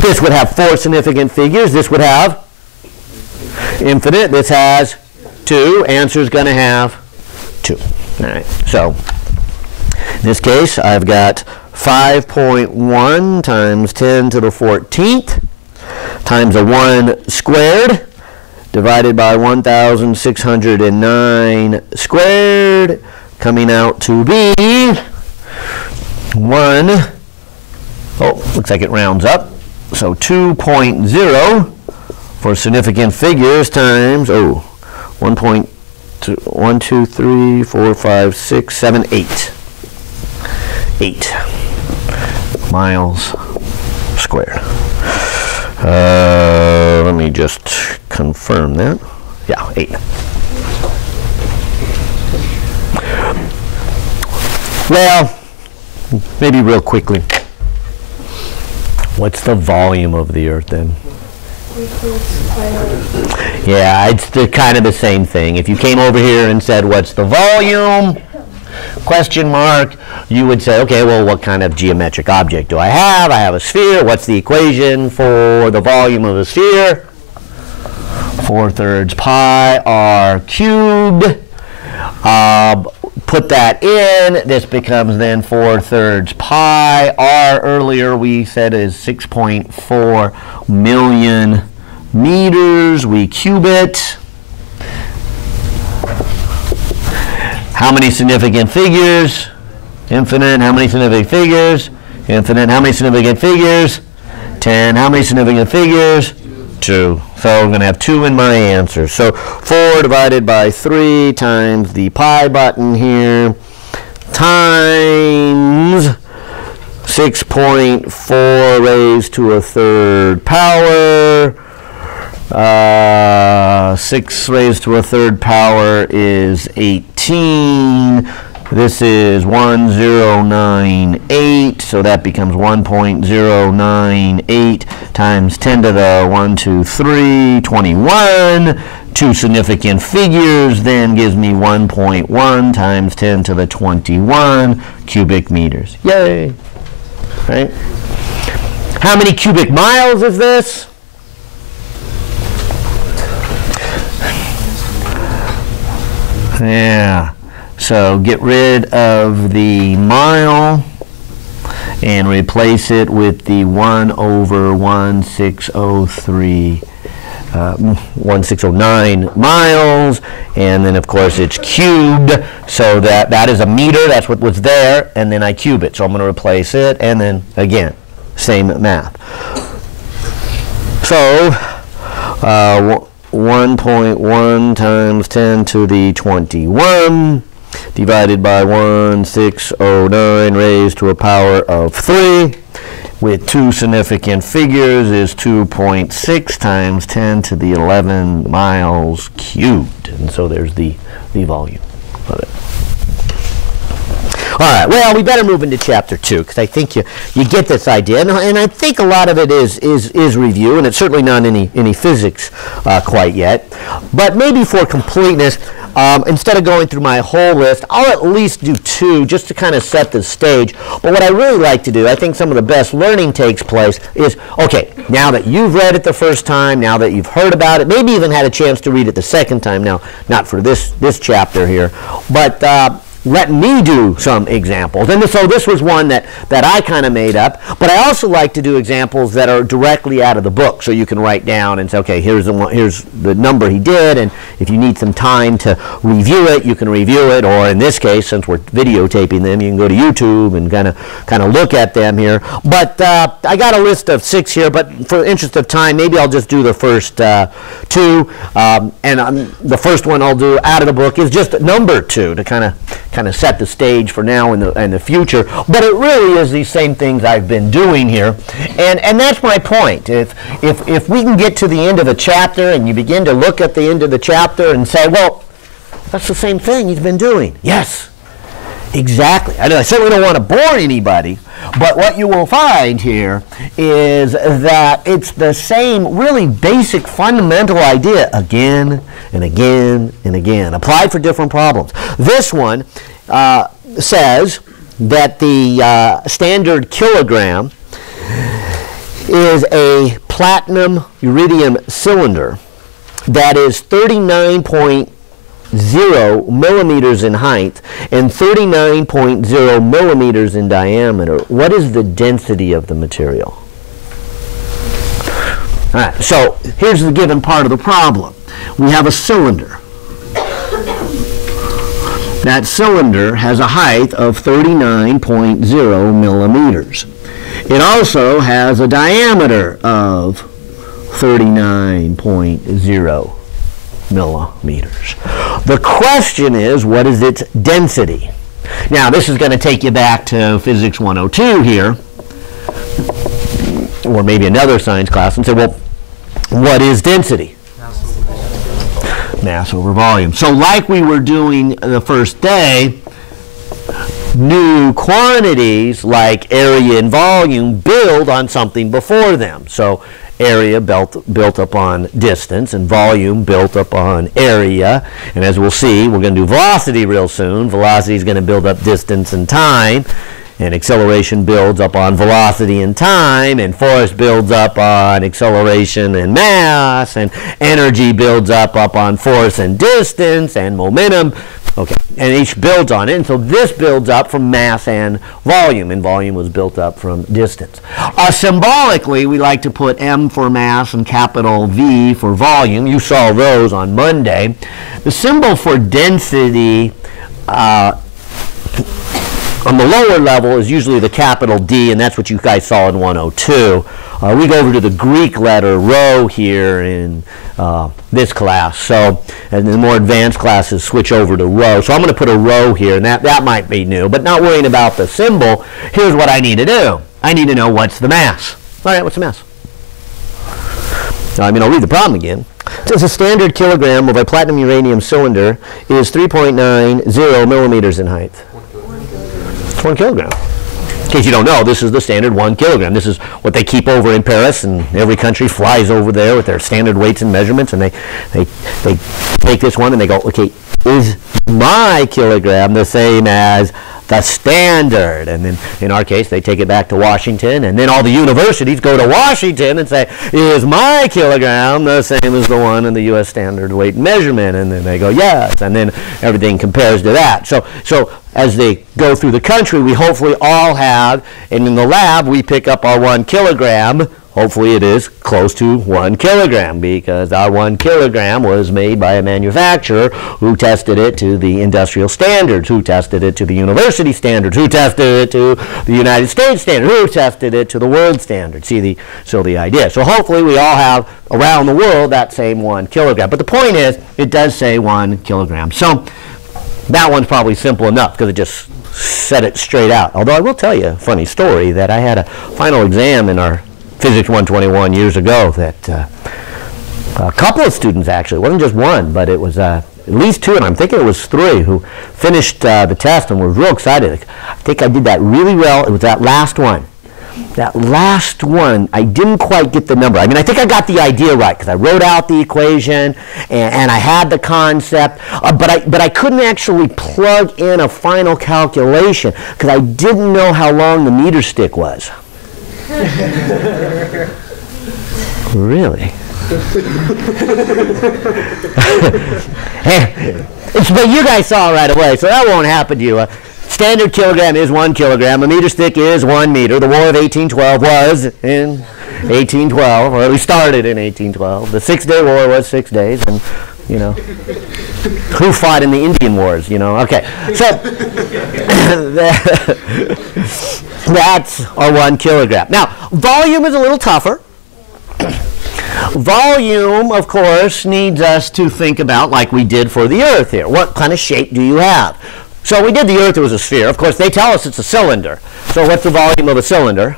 This would have 4 significant figures. This would have infinite. This has 2. Answer's going to have 2. All right. So in this case, I've got 5.1 times 10 to the 14th times a 1 squared divided by 1,609 squared, coming out to be 1. Oh, looks like it rounds up. So 2.0 for significant figures times, 1 2, 3, 4, 5, 6, 7, 8. 8 miles squared. Let me just confirm that. Yeah, 8. Well, maybe real quickly. What's the volume of the Earth then? Yeah, it's kind of the same thing. If you came over here and said, what's the volume? Question mark, you would say, okay, well, what kind of geometric object do I have? I have a sphere. What's the equation for the volume of a sphere? 4/3 pi r cubed. Put that in. This becomes then 4/3 pi. R earlier we said is 6.4 million meters. We cube it. How many significant figures? Infinite. How many significant figures? Infinite. How many significant figures? 10. How many significant figures? 2. So I'm going to have 2 in my answer. So 4 divided by 3 times the pi button here times 6.4 raised to a 3rd power. 6 raised to a 3rd power is 18. This is 1098, so that becomes 1.098 times 10 to the 21. 2 significant figures then gives me 1.1 times 10 to the 21 cubic meters. Yay! Right? How many cubic miles is this? Yeah. So get rid of the mile and replace it with the 1 over 1609 miles, and then of course it's cubed, so that is a meter. That's what was there, and then I cube it. So I'm going to replace it, and then again, same math. So 1.1 times 10 to the 21 divided by 1609 raised to a power of 3 with 2 significant figures is 2.6 times 10 to the 11 miles cubed. And so there's the volume of it. All right, well, we better move into chapter 2 because I think you get this idea. And I think a lot of it is review, and it's certainly not any physics quite yet. But maybe for completeness, instead of going through my whole list, I'll at least do 2 just to kind of set the stage. But what I really like to do, I think some of the best learning takes place is, okay, now that you've read it the first time, now that you've heard about it, maybe even had a chance to read it the second time, now not for this chapter here, but let me do some examples. And so this was one that I kind of made up, but I also like to do examples that are directly out of the book, so you can write down and say, okay, here's the number he did, and if you need some time to review it, you can review it, or in this case, since we're videotaping them, you can go to YouTube and kind of look at them here. But I got a list of 6 here, but for the interest of time, maybe I'll just do the first 2, and the first one I'll do out of the book is just number 2 to kind of set the stage for now and the future. But it really is these same things I've been doing here, and that's my point. If we can get to the end of a chapter and you begin to look at the end of the chapter and say, well, that's the same thing he's been doing. Yes, exactly. I certainly don't want to bore anybody, but what you will find here is that it's the same really basic fundamental idea again and again and again, applied for different problems. This one says that the standard kilogram is a platinum iridium cylinder that is 39.0 millimeters in height and 39.0 millimeters in diameter. What is the density of the material? All right, so here's the given part of the problem. We have a cylinder. That cylinder has a height of 39.0 millimeters. It also has a diameter of 39.0 millimeters. The question is, what is its density? Now, this is going to take you back to Physics 102 here, or maybe another science class, and say, well, what is density? Mass over volume. So like we were doing the first day, new quantities like area and volume build on something before them. So area built upon distance, and volume built upon area. And as we'll see, we're going to do velocity real soon. Velocity is going to build up distance and time, and acceleration builds up on velocity and time, and force builds up on acceleration and mass, and energy builds up on force and distance, and momentum. Okay, and each builds on it, and so this builds up from mass and volume was built up from distance. Symbolically, we like to put M for mass and capital V for volume. You saw those on Monday. The symbol for density on the lower level is usually the capital D, and that's what you guys saw in 102. We go over to the Greek letter rho here in this class. So, and the more advanced classes switch over to rho. So I'm going to put a rho here, and that might be new. But not worrying about the symbol, here's what I need to do. I need to know what's the mass. All right, what's the mass? I'll read the problem again. It says a standard kilogram of a platinum uranium cylinder is 3.90 millimeters in height. It's 1 kilogram. In case you don't know, this is the standard 1 kilogram. This is what they keep over in Paris, and every country flies over there with their standard weights and measurements, and they take this one and they go, okay, is my kilogram the same as the standard? And then in our case, they take it back to Washington, and then all the universities go to Washington and say, is my kilogram the same as the one in the U.S. standard weight measurement? And then they go, yes, and then everything compares to that. So as they go through the country, we hopefully all have, and in the lab, we pick up our 1 kilogram. Hopefully it is close to 1 kilogram, because our 1 kilogram was made by a manufacturer who tested it to the industrial standards, who tested it to the university standards, who tested it to the United States standard, who tested it to the world standard. So the idea. So hopefully we all have around the world that same 1 kilogram. But the point is, it does say 1 kilogram. So that one's probably simple enough because it just said it straight out. Although I will tell you a funny story that I had a final exam in our Physics 121 years ago that a couple of students, actually, it wasn't just one, but it was at least 2, and I'm thinking it was 3, who finished the test and were real excited. I think I did that really well. It was that last one. that last one, I didn't quite get the number. I mean, I think I got the idea right because I wrote out the equation and I had the concept, but I couldn't actually plug in a final calculation because I didn't know how long the meter stick was. Really? But you guys saw right away, so that won't happen to you. Standard kilogram is 1 kilogram. A meter stick is 1 meter. The War of 1812 was in 1812, or we started in 1812. The 6-Day War was 6 days, and you know, who fought in the Indian Wars? You know, okay. So that's our 1 kilogram. Now, volume is a little tougher. Volume, of course, needs us to think about, like we did for the Earth here. What kind of shape do you have? So we did the Earth, it was a sphere. Of course, they tell us it's a cylinder. So what's the volume of a cylinder?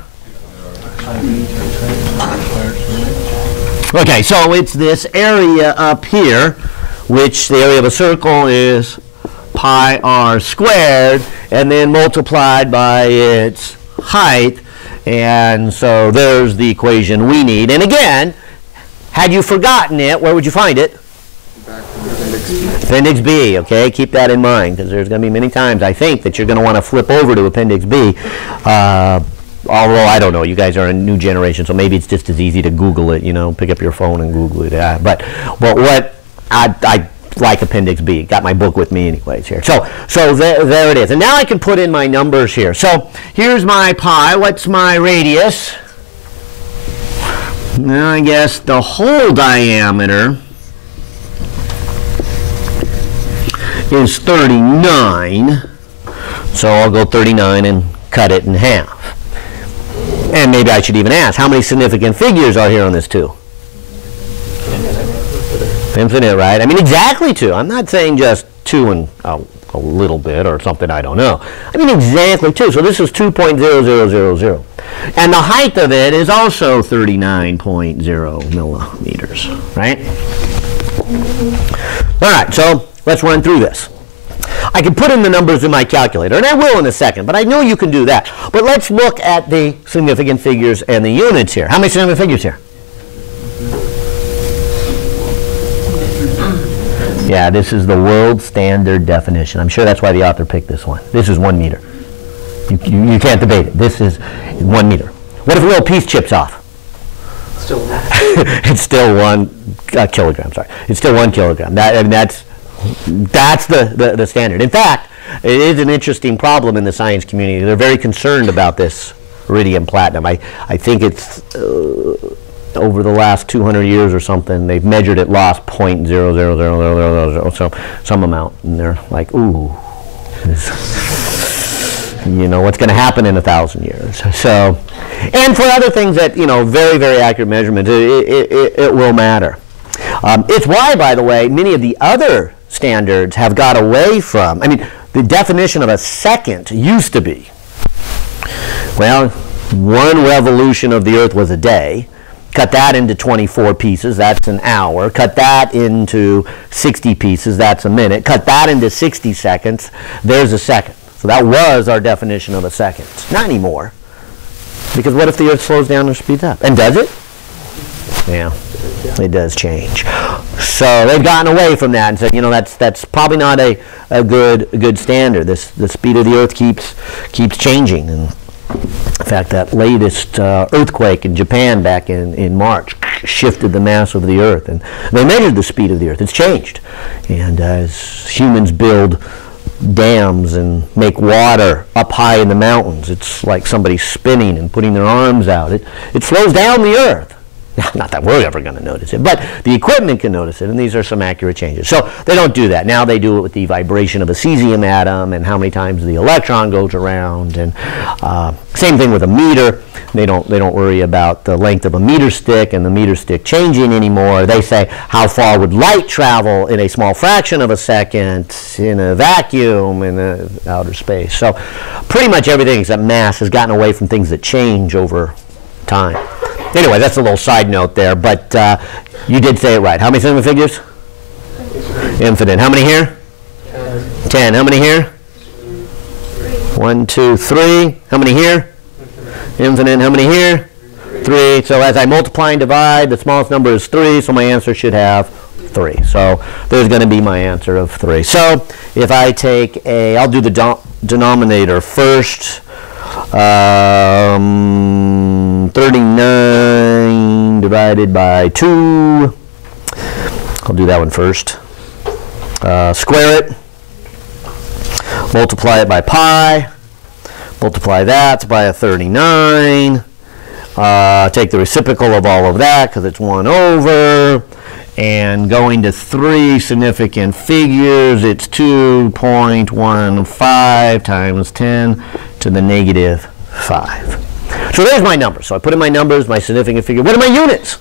Okay, so it's this area up here, which the area of a circle is pi r squared, and then multiplied by its height. And so there's the equation we need. And again, had you forgotten it, where would you find it? Appendix B, okay? Keep that in mind, because there's going to be many times, I think, that you're going to want to flip over to Appendix B. Although, I don't know, you guys are a new generation, so maybe it's just as easy to Google it, you know, pick up your phone and Google it. But what I like Appendix B. Got my book with me anyways here. So there it is. And now I can put in my numbers here. So here's my pi. What's my radius? Now I guess the whole diameter is 39. So I'll go 39 and cut it in half. And maybe I should even ask, how many significant figures are here on this 2? Infinite, right? I mean, exactly 2. I'm not saying just 2 and a little bit or something I don't know. I mean exactly 2. So this is 2.0000. And the height of it is also 39.0 millimeters, right? All right, so let's run through this. I can put in the numbers in my calculator, and I will in a second, but I know you can do that. But let's look at the significant figures and the units here. How many significant figures here? Yeah, this is the world standard definition. I'm sure that's why the author picked this one. This is 1 meter. You can't debate it. This is 1 meter. What if a little piece chips off? Still It's still 1 kilogram. Sorry, it's still 1 kilogram. That's the standard. In fact, it is an interesting problem in the science community. They're very concerned about this iridium platinum. I think it's over the last 200 years or something, they've measured it lost 0.00000, so some amount, and they're like, ooh, you know, what's going to happen in 1,000 years? So, and for other things that, you know, very, very accurate measurements, it will matter. It's why, by the way, many of the other standards have got away from, I mean, the definition of a second used to be, well, 1 revolution of the Earth was a day. Cut that into 24 pieces, that's an hour. Cut that into 60 pieces, that's a minute. Cut that into 60 seconds, there's a second. So that was our definition of a second. Not anymore. Because what if the Earth slows down or speeds up? And does it? Yeah, it does change. So they've gotten away from that and said, you know, that's probably not a good standard. The speed of the Earth keeps changing. And in fact, that latest earthquake in Japan back in March shifted the mass of the Earth. And they measured the speed of the Earth. It's changed. And as humans build dams and make water up high in the mountains, it's like somebody spinning and putting their arms out. It slows down the Earth. Not that we're ever going to notice it, but the equipment can notice it, and these are some accurate changes. So they don't do that. Now they do it with the vibration of a cesium atom and how many times the electron goes around, and same thing with a meter. They don't worry about the length of a meter stick and the meter stick changing anymore. They say how far would light travel in a small fraction of a second in a vacuum in outer space. So pretty much everything except mass has gotten away from things that change over time. Anyway, that's a little side note there, but you did say it right. How many significant figures? Infinite. How many here? 10. How many here? 1, 2, 3. How many here? Infinite, how many here? 3. So as I multiply and divide, the smallest number is 3, so my answer should have 3. So there's going to be my answer of 3. So if I take I'll do the denominator first. 39 divided by 2. I'll do that one first. Square it. Multiply it by pi. Multiply that by a 39. Take the reciprocal of all of that because it's 1 over. And going to 3 significant figures, it's 2.15 times 10 to the negative 5. So there's my numbers. So I put in my numbers, my significant figure. What are my units?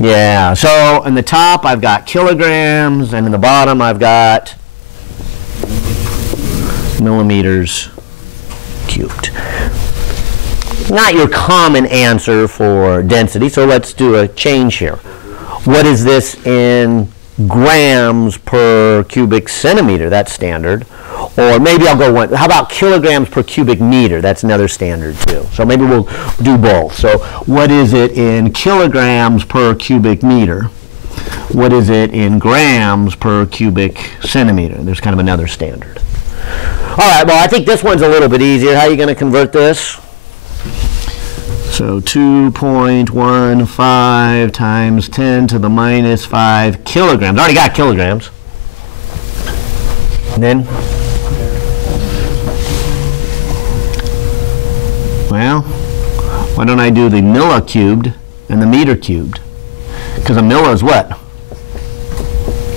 Yeah, so in the top I've got kilograms, and in the bottom I've got millimeters cubed. Not your common answer for density, so let's do a change here. What is this in grams per cubic centimeter? That's standard. Or maybe I'll go one. How about kilograms per cubic meter? That's another standard too. So maybe we'll do both. So what is it in kilograms per cubic meter? What is it in grams per cubic centimeter? There's kind of another standard. All right, well, I think this one's a little bit easier. How are you going to convert this? So 2.15 times 10 to the minus 5 kilograms. I already got kilograms. And then, well, why don't I do the milli cubed and the meter cubed? Because a milli is what?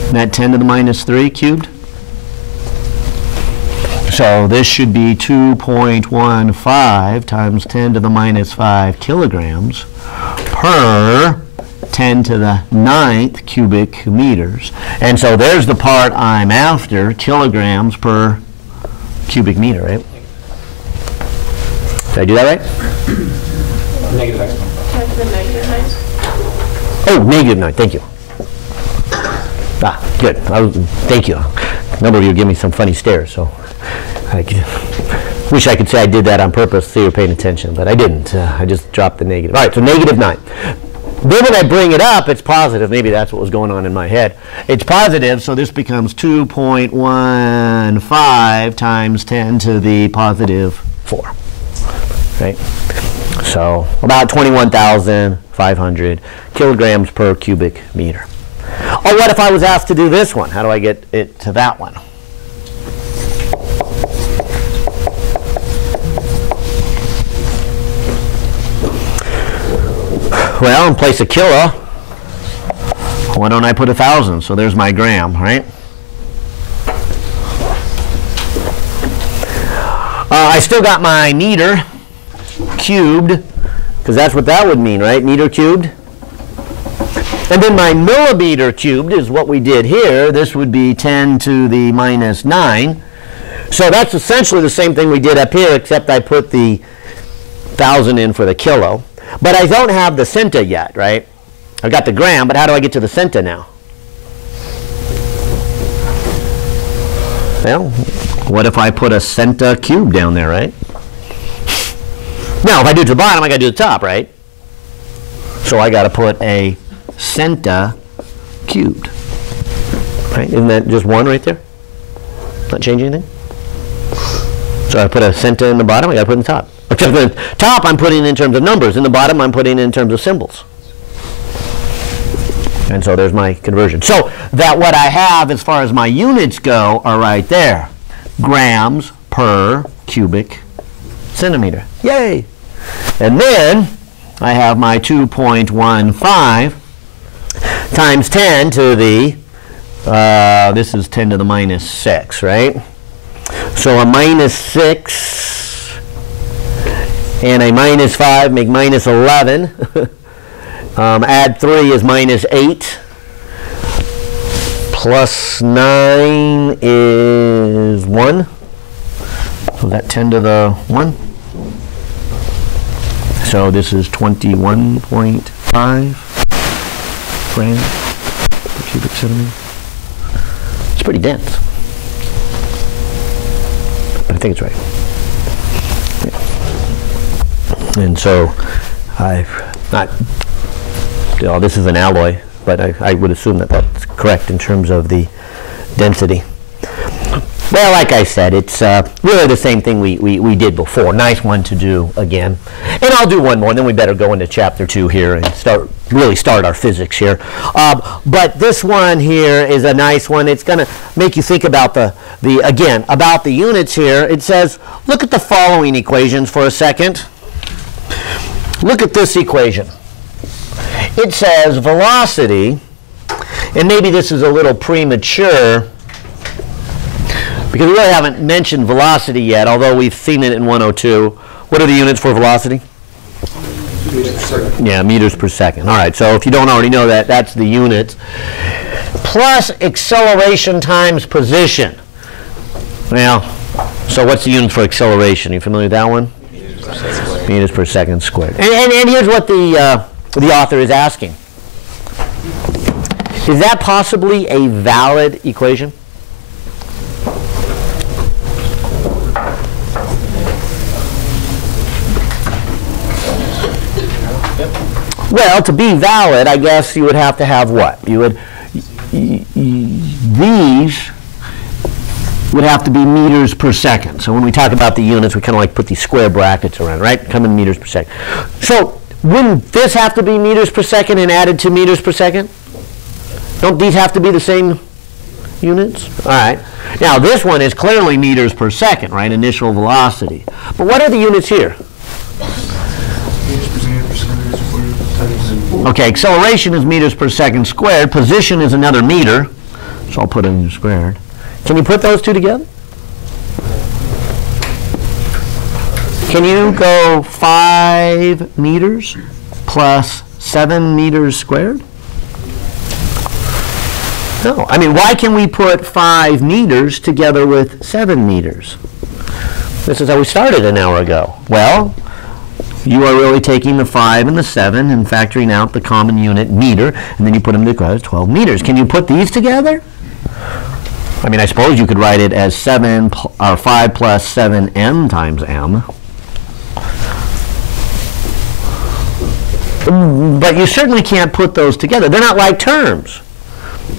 Isn't that 10 to the minus 3 cubed? So this should be 2.15 times 10 to the minus 5 kilograms per 10 to the 9th cubic meters. And so there's the part I'm after, kilograms per cubic meter, right? Did I do that right? Negative exponent. Type the negative 9. Oh, negative 9, thank you. Ah, good. Thank you. A number of you give me some funny stares, so I wish I could say I did that on purpose so you're paying attention, but I didn't. I just dropped the negative. All right, so negative 9. Then when I bring it up, it's positive. Maybe that's what was going on in my head. It's positive, so this becomes 2.15 times 10 to the positive 4. Right? So about 21,500 kilograms per cubic meter. Oh, what if I was asked to do this one? How do I get it to that one? Well, in place of kilo, why don't I put 1,000? So there's my gram, right? I still got my meter cubed, because that's what that would mean, right? Meter cubed. And then my millimeter cubed is what we did here. This would be 10 to the minus 9. So that's essentially the same thing we did up here, except I put the 1,000 in for the kilo. But I don't have the centa yet, right? I've got the gram, but how do I get to the centa now? Well, what if I put a centa cube down there, right? Now, if I do it to the bottom, I got to do the top, right? So I got to put a centa cubed. Right? Isn't that just 1 right there? Not changing anything? So I put a centa in the bottom, I got to put in the top. Except for the top, I'm putting in terms of numbers. In the bottom, I'm putting in terms of symbols. And so there's my conversion. So that what I have as far as my units go are right there. Grams per cubic centimeter. Yay! And then I have my 2.15 times 10 to the, this is 10 to the minus 6, right? So a minus 6 and a minus 5 make minus 11. Add 3 is minus 8. Plus 9 is 1. So that 10 to the 1. So this is 21.5 grams per cubic centimeter. It's pretty dense, but I think it's right. And so I've not, this is an alloy, but I would assume that that's correct in terms of the density. Well, like I said, it's really the same thing we did before. Nice one to do again. And I'll do one more, and then we better go into chapter 2 here and really start our physics here. But this one here is a nice one. It's going to make you think about again, about the units here. It says, look at the following equations for a second. Look at this equation. It says velocity, and maybe this is a little premature, because we really haven't mentioned velocity yet, although we've seen it in 102. What are the units for velocity? Meters per second. Yeah, meters per second. All right, so if you don't already know that, that's the units. Plus acceleration times position. Now, so what's the units for acceleration? Are you familiar with that one? Meters per second squared. And here's what the author is asking. Is that possibly a valid equation? Well, to be valid, I guess you would have to have what? These would have to be meters per second. So when we talk about the units, we kind of like put these square brackets around, right? Come in meters per second. So wouldn't this have to be meters per second and added to meters per second? Don't these have to be the same units? All right. Now this one is clearly meters per second, right? Initial velocity. But what are the units here? Okay, acceleration is meters per second squared. Position is another meter. So I'll put in squared. Can you put those two together? Can you go 5 meters plus 7 meters squared? No. I mean, why can we put 5 meters together with 7 meters? This is how we started an hour ago. Well, you are really taking the 5 and the 7 and factoring out the common unit meter, and then you put them together as 12 meters. Can you put these together? I mean, I suppose you could write it as 5 plus 7m times m. But you certainly can't put those together. They're not like terms.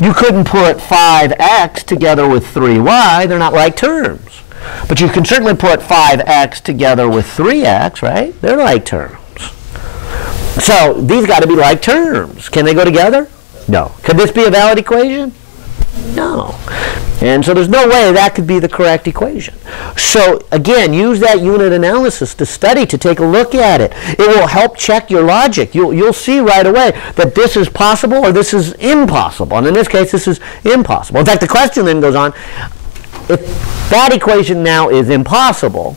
You couldn't put 5x together with 3y. They're not like terms. But you can certainly put 5x together with 3x, right? They're like terms. So these got to be like terms. Can they go together? No. Could this be a valid equation? No. And so there's no way that could be the correct equation. So again, use that unit analysis to study, to take a look at it. It will help check your logic. You'll see right away that this is possible or this is impossible. And in this case, this is impossible. In fact, the question then goes on, if that equation now is impossible,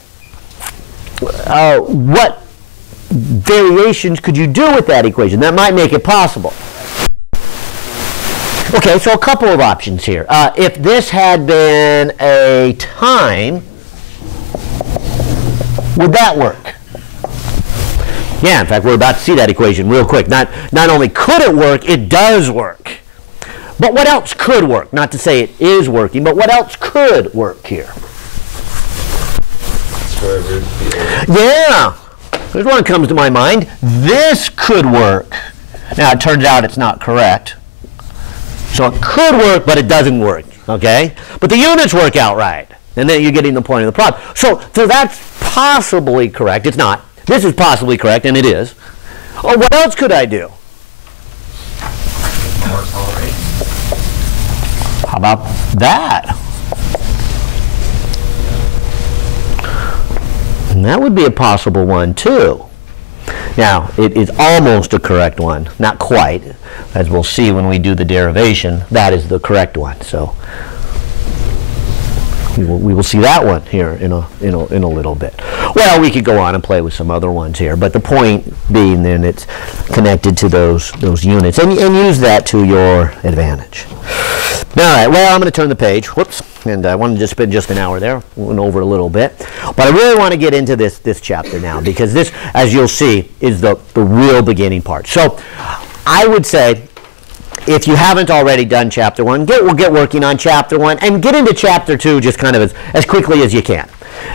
what variations could you do with that equation that might make it possible? Okay, so a couple of options here. If this had been a time, would that work? Yeah, in fact, we're about to see that equation real quick. Not only could it work, it does work. But what else could work? Not to say it is working, but what else could work here? Yeah, there's one that comes to my mind. This could work. Now, it turns out it's not correct. So it could work, but it doesn't work, okay? But the units work out right. And then you're getting the point of the problem. So that's possibly correct. It's not. This is possibly correct, and it is. Oh, what else could I do? How about that? And that would be a possible one, too. Now, it is almost a correct one. Not quite. As we'll see when we do the derivation, that is the correct one. So we will see that one here in a little bit. Well, we could go on and play with some other ones here, but the point being then it's connected to those units, and use that to your advantage. All right, well, I'm going to turn the page. Whoops. And I wanted to spend just an hour there. Went over a little bit. But I really want to get into this chapter now, because this, as you'll see, is the real beginning part. So I would say, if you haven't already done chapter 1, we'll get working on chapter 1 and get into chapter 2 just kind of as quickly as you can.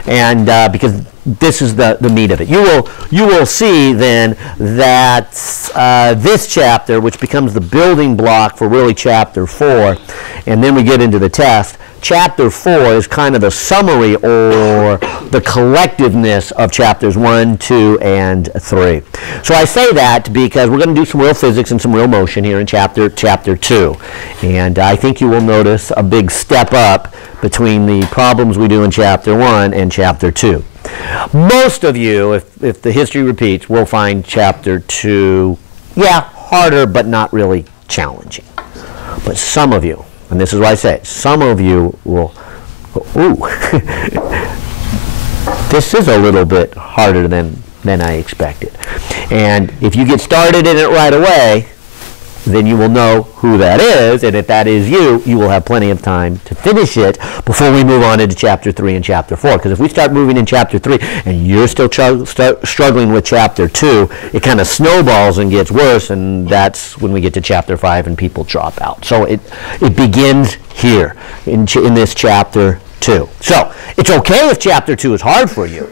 And because this is the meat of it. You will see then that this chapter, which becomes the building block for really chapter 4, and then we get into the test. Chapter 4 is kind of the summary or the collectiveness of chapters 1, 2, and 3. So I say that because we're going to do some real physics and some real motion here in chapter 2. And I think you will notice a big step up between the problems we do in chapter 1 and chapter 2. Most of you, if the history repeats, will find chapter 2, harder but not really challenging. But some of you, and this is why I say it, some of you will, ooh, this is a little bit harder than I expected. And if you get started in it right away, then you will know who that is, and if that is you, you will have plenty of time to finish it before we move on into chapter 3 and chapter 4. Because if we start moving in chapter 3 and you're still struggling with chapter 2, it kind of snowballs and gets worse, and that's when we get to chapter 5 and people drop out. So it begins here in this chapter 2. So it's okay if chapter 2 is hard for you.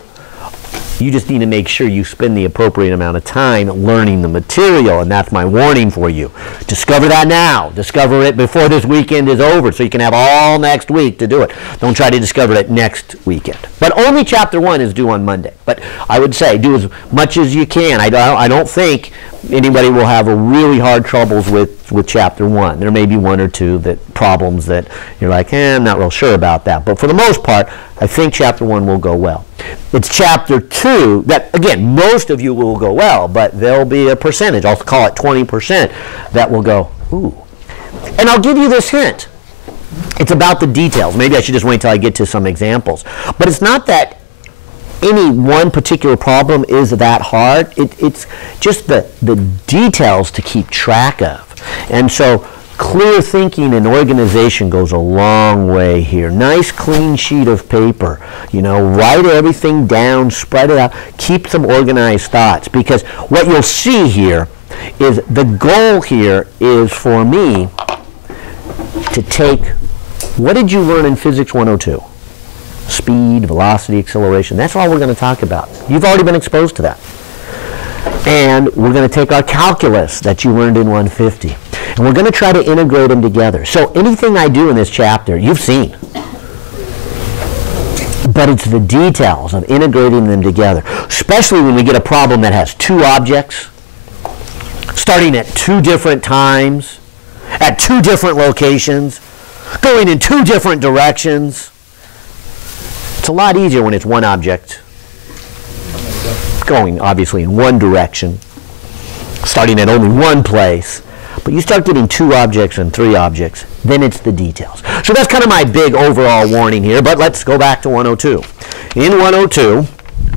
You just need to make sure you spend the appropriate amount of time learning the material, and that's my warning for you. Discover that now. Discover it before this weekend is over so you can have all next week to do it. Don't try to discover it next weekend. But only chapter 1 is due on Monday. But I would say do as much as you can. I don't think anybody will have a really hard troubles with chapter 1. There may be one or two problems that you're like, I'm not real sure about that. But for the most part, I think chapter 1 will go well. It's chapter 2 that, again, most of you will go well, but there'll be a percentage, I'll call it 20%, that will go, ooh. And I'll give you this hint. It's about the details. Maybe I should just wait till I get to some examples. But it's not that any one particular problem is that hard. It's just the details to keep track of. And so clear thinking and organization goes a long way here. Nice clean sheet of paper. Write everything down, spread it out, keep some organized thoughts. Because what you'll see here is the goal here is for me to take, what did you learn in Physics 102? Speed, velocity, acceleration. That's all we're going to talk about. You've already been exposed to that. And we're going to take our calculus that you learned in 150, and we're going to try to integrate them together. So anything I do in this chapter, you've seen. But it's the details of integrating them together, especially when we get a problem that has two objects, starting at two different times, at two different locations, going in two different directions. It's a lot easier when it's one object going obviously in one direction, starting at only one place. But you start getting two objects and three objects, then it's the details. So that's kind of my big overall warning here, but let's go back to 102. In 102,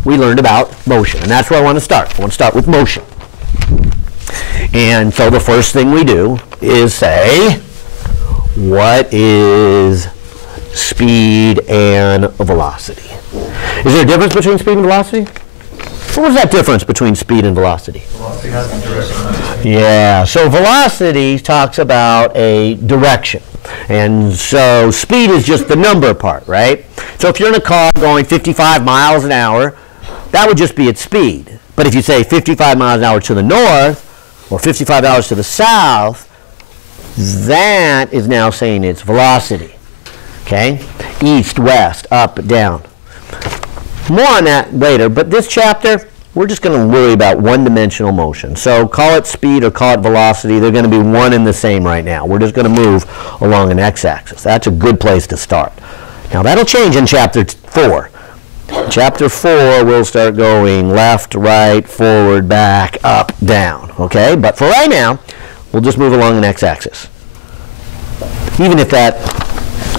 we learned about motion, and that's where I want to start. I want to start with motion. And so the first thing we do is say, what is speed and velocity? Is there a difference between speed and velocity? What was that difference between speed and velocity? Velocity has a direction. Yeah, so velocity talks about a direction. And so speed is just the number part, right? So if you're in a car going 55 miles an hour, that would just be its speed. But if you say 55 miles an hour to the north or 55 miles to the south, that is now saying it's velocity. Okay? East, west, up, down. More on that later, but this chapter, we're just going to worry about one-dimensional motion. So call it speed or call it velocity. They're going to be one and the same right now. We're just going to move along an x-axis. That's a good place to start. Now that'll change in chapter 4. Chapter 4, we'll start going left, right, forward, back, up, down. Okay? But for right now, we'll just move along an x-axis. Even if that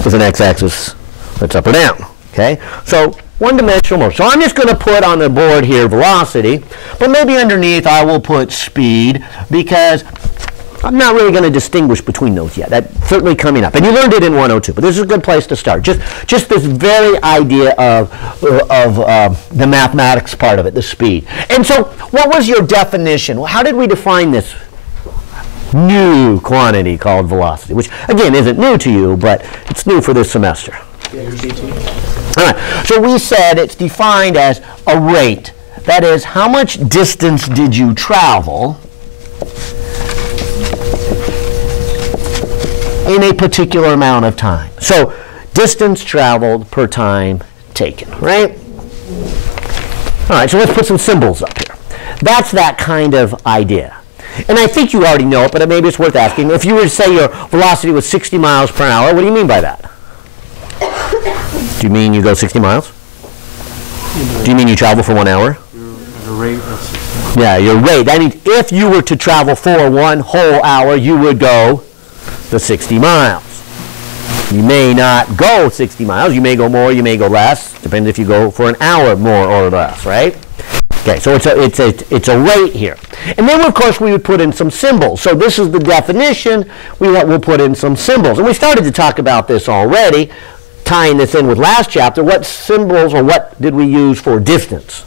is an x-axis that's up or down. Okay? So one-dimensional motion. So I'm just going to put on the board here velocity, but maybe underneath I will put speed because I'm not really going to distinguish between those yet. That's certainly coming up. And you learned it in 102, but this is a good place to start. Just this very idea of the mathematics part of it, the speed. And so what was your definition? Well, how did we define this new quantity called velocity, which again isn't new to you, but it's new for this semester? All right, so we said it's defined as a rate. That is, how much distance did you travel in a particular amount of time? So, distance traveled per time taken, right? All right, so let's put some symbols up here. That's that kind of idea. And I think you already know it, but maybe it's worth asking. If you were to say your velocity was 60 miles per hour, what do you mean by that? Do you mean you go 60 miles? Do you mean you travel for 1 hour? Your rate of 60. Yeah, your rate. That means if you were to travel for 1 whole hour, you would go the 60 miles. You may not go 60 miles. You may go more, you may go less. Depends if you go for an hour more or less, right? Okay, so it's a rate here. And then, of course, we would put in some symbols. So this is the definition. We'll put in some symbols. And we started to talk about this already, tying this in with last chapter. What symbols or what did we use for distance?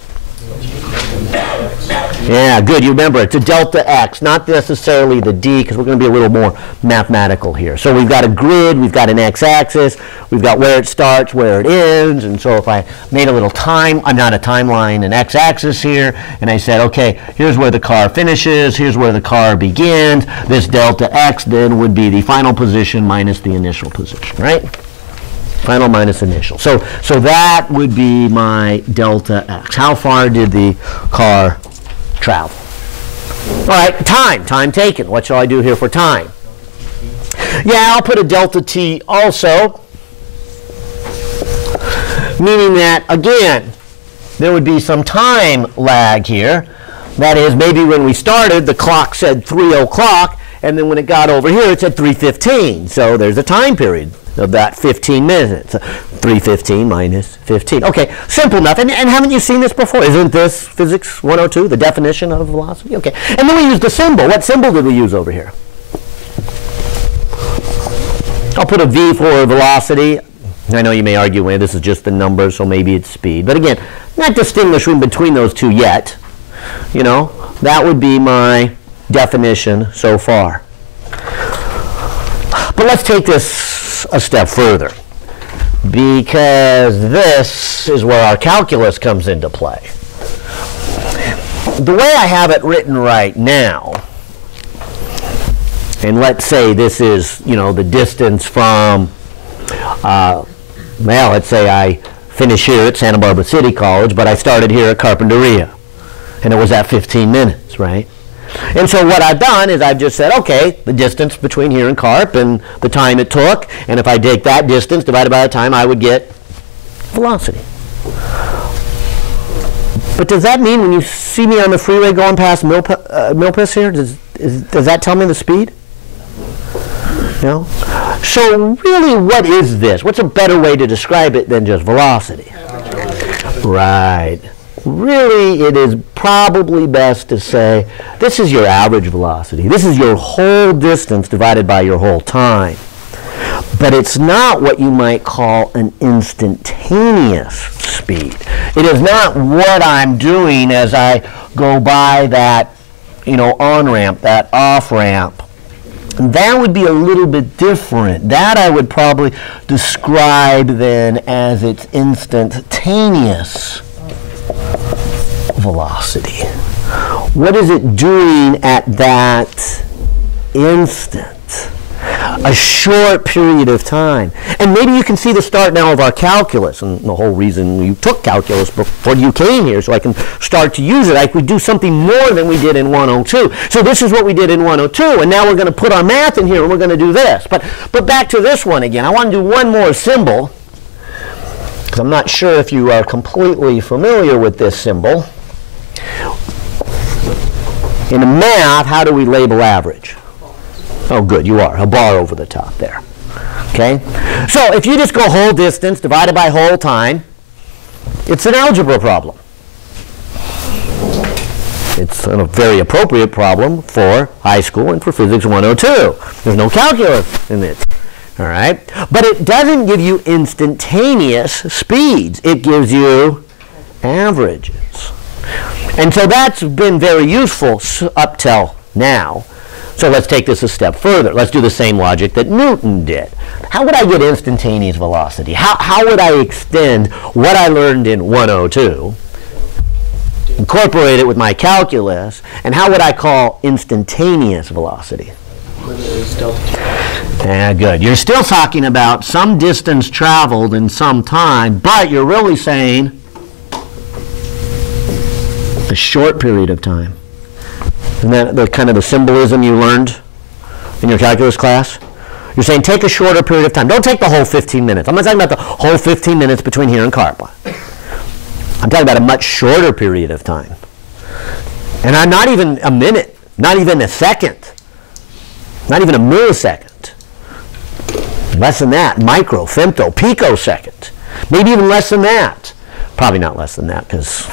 Yeah, good. You remember it's a delta x, not necessarily the d, because we're going to be a little more mathematical here. So we've got a grid, we've got an x-axis, we've got where it starts, where it ends, and so if I made a little timeline, an x-axis here, and I said, okay, here's where the car finishes, here's where the car begins, this delta x then would be the final position minus the initial position, right? Final minus initial. So that would be my delta x. How far did the car travel? All right, time taken. What shall I do here for time? Yeah, I'll put a delta t also, meaning that, again, there would be some time lag here. That is, maybe when we started, the clock said 3 o'clock, and then when it got over here, it said 3:15. So there's a time period of that 15 minutes. 3:15 minus 15. Okay, simple enough. And haven't you seen this before? Isn't this Physics 102, the definition of velocity? Okay. And then we used the symbol. What symbol did we use over here? I'll put a V for velocity. I know you may argue, well, this is just the number, so maybe it's speed. But again, not distinguishing between those two yet. You know, that would be my definition so far. But let's take this a step further, because this is where our calculus comes into play. The way I have it written right now, and let's say this is, you know, the distance from, well, let's say I finish here at Santa Barbara City College, but I started here at Carpinteria, and it was at 15 minutes, right? And so what I've done is I've just said, okay, the distance between here and Carp and the time it took, and if I take that distance divided by the time, I would get velocity. But does that mean when you see me on the freeway going past Milpas here, does that tell me the speed? No? So really, what is this? What's a better way to describe it than just velocity? Right. Really, it is probably best to say this is your average velocity. This is your whole distance divided by your whole time. But it's not what you might call an instantaneous speed. It is not what I'm doing as I go by that, you know, on-ramp, that off-ramp. That would be a little bit different. That I would probably describe then as its instantaneous velocity. What is it doing at that instant? A short period of time. And maybe you can see the start now of our calculus, and the whole reason you took calculus before you came here, so I can start to use it. I could do something more than we did in 102. So this is what we did in 102, and now we're going to put our math in here, and we're going to do this. But back to this one again. I want to do one more symbol, because I'm not sure if you are completely familiar with this symbol. In math, how do we label average? Oh, good, you are. A bar over the top there. Okay? So if you just go whole distance divided by whole time, it's an algebra problem. It's a very appropriate problem for high school and for Physics 102. There's no calculus in it. All right? But it doesn't give you instantaneous speeds. It gives you averages. And so that's been very useful up till now. So let's take this a step further. Let's do the same logic that Newton did. how would I get instantaneous velocity? How would I extend what I learned in 102, incorporate it with my calculus, and how would I call instantaneous velocity? Good. You're still talking about some distance traveled in some time, but you're really saying a short period of time. Isn't that the kind of the symbolism you learned in your calculus class? You're saying take a shorter period of time. Don't take the whole 15 minutes. I'm not talking about the whole 15 minutes between here and Carpa. I'm talking about a much shorter period of time. And I'm not even a minute, not even a second, not even a millisecond. Less than that, micro, femto, picosecond. Maybe even less than that. Probably not less than that, because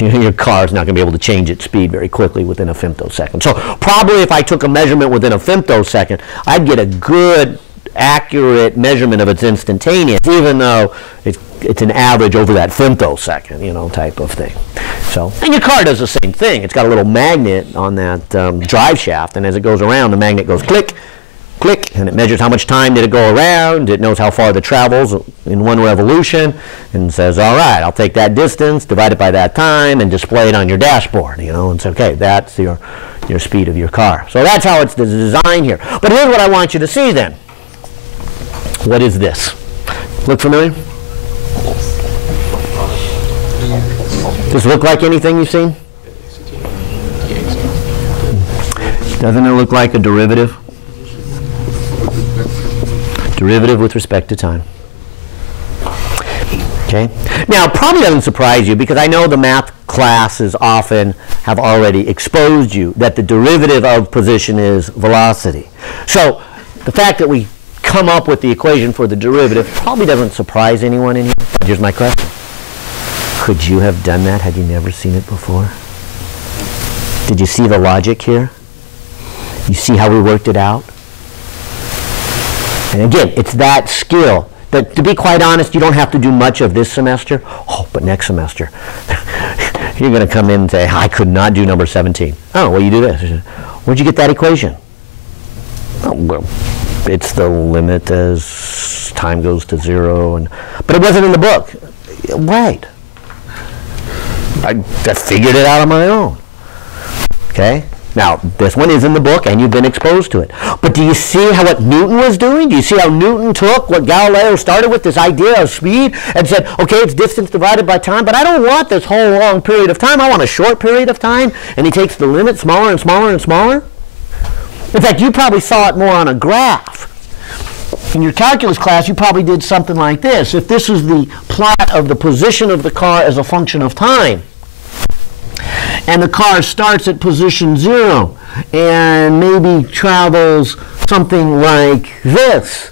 your car's not going to be able to change its speed very quickly within a femtosecond. So probably if I took a measurement within a femtosecond, I'd get a good, accurate measurement of its instantaneous, even though it's an average over that femtosecond, you know, type of thing. So, and your car does the same thing. It's got a little magnet on that drive shaft, and as it goes around, the magnet goes click, click, and it measures how much time did it go around. It knows how far it travels in one revolution, and says, all right, I'll take that distance, divide it by that time, and display it on your dashboard, you know, and say, okay, that's your speed of your car. So that's how it's designed here. But here's what I want you to see then. What is this? Look familiar? Does it look like anything you've seen? Doesn't it look like a derivative? Derivative with respect to time. Okay? Now, it probably doesn't surprise you, because I know the math classes often have already exposed you that the derivative of position is velocity. So the fact that we come up with the equation for the derivative probably doesn't surprise anyone in here. Here's my question. Could you have done that had you never seen it before? Did you see the logic here? You see how we worked it out? And again, it's that skill that, to be quite honest, you don't have to do much of this semester. Oh, but next semester, you're going to come in and say, I could not do number 17. Oh, well, you do this. Where'd you get that equation? Oh, well, it's the limit as time goes to 0. But it wasn't in the book. Right. I figured it out on my own. Okay? Now, this one is in the book, and you've been exposed to it. But do you see how what Newton was doing? Do you see how Newton took what Galileo started with, this idea of speed, and said, okay, it's distance divided by time, but I don't want this whole long period of time. I want a short period of time. And he takes the limit smaller and smaller and smaller. In fact, you probably saw it more on a graph. In your calculus class, you probably did something like this. If this is the plot of the position of the car as a function of time, and the car starts at position 0 and maybe travels something like this,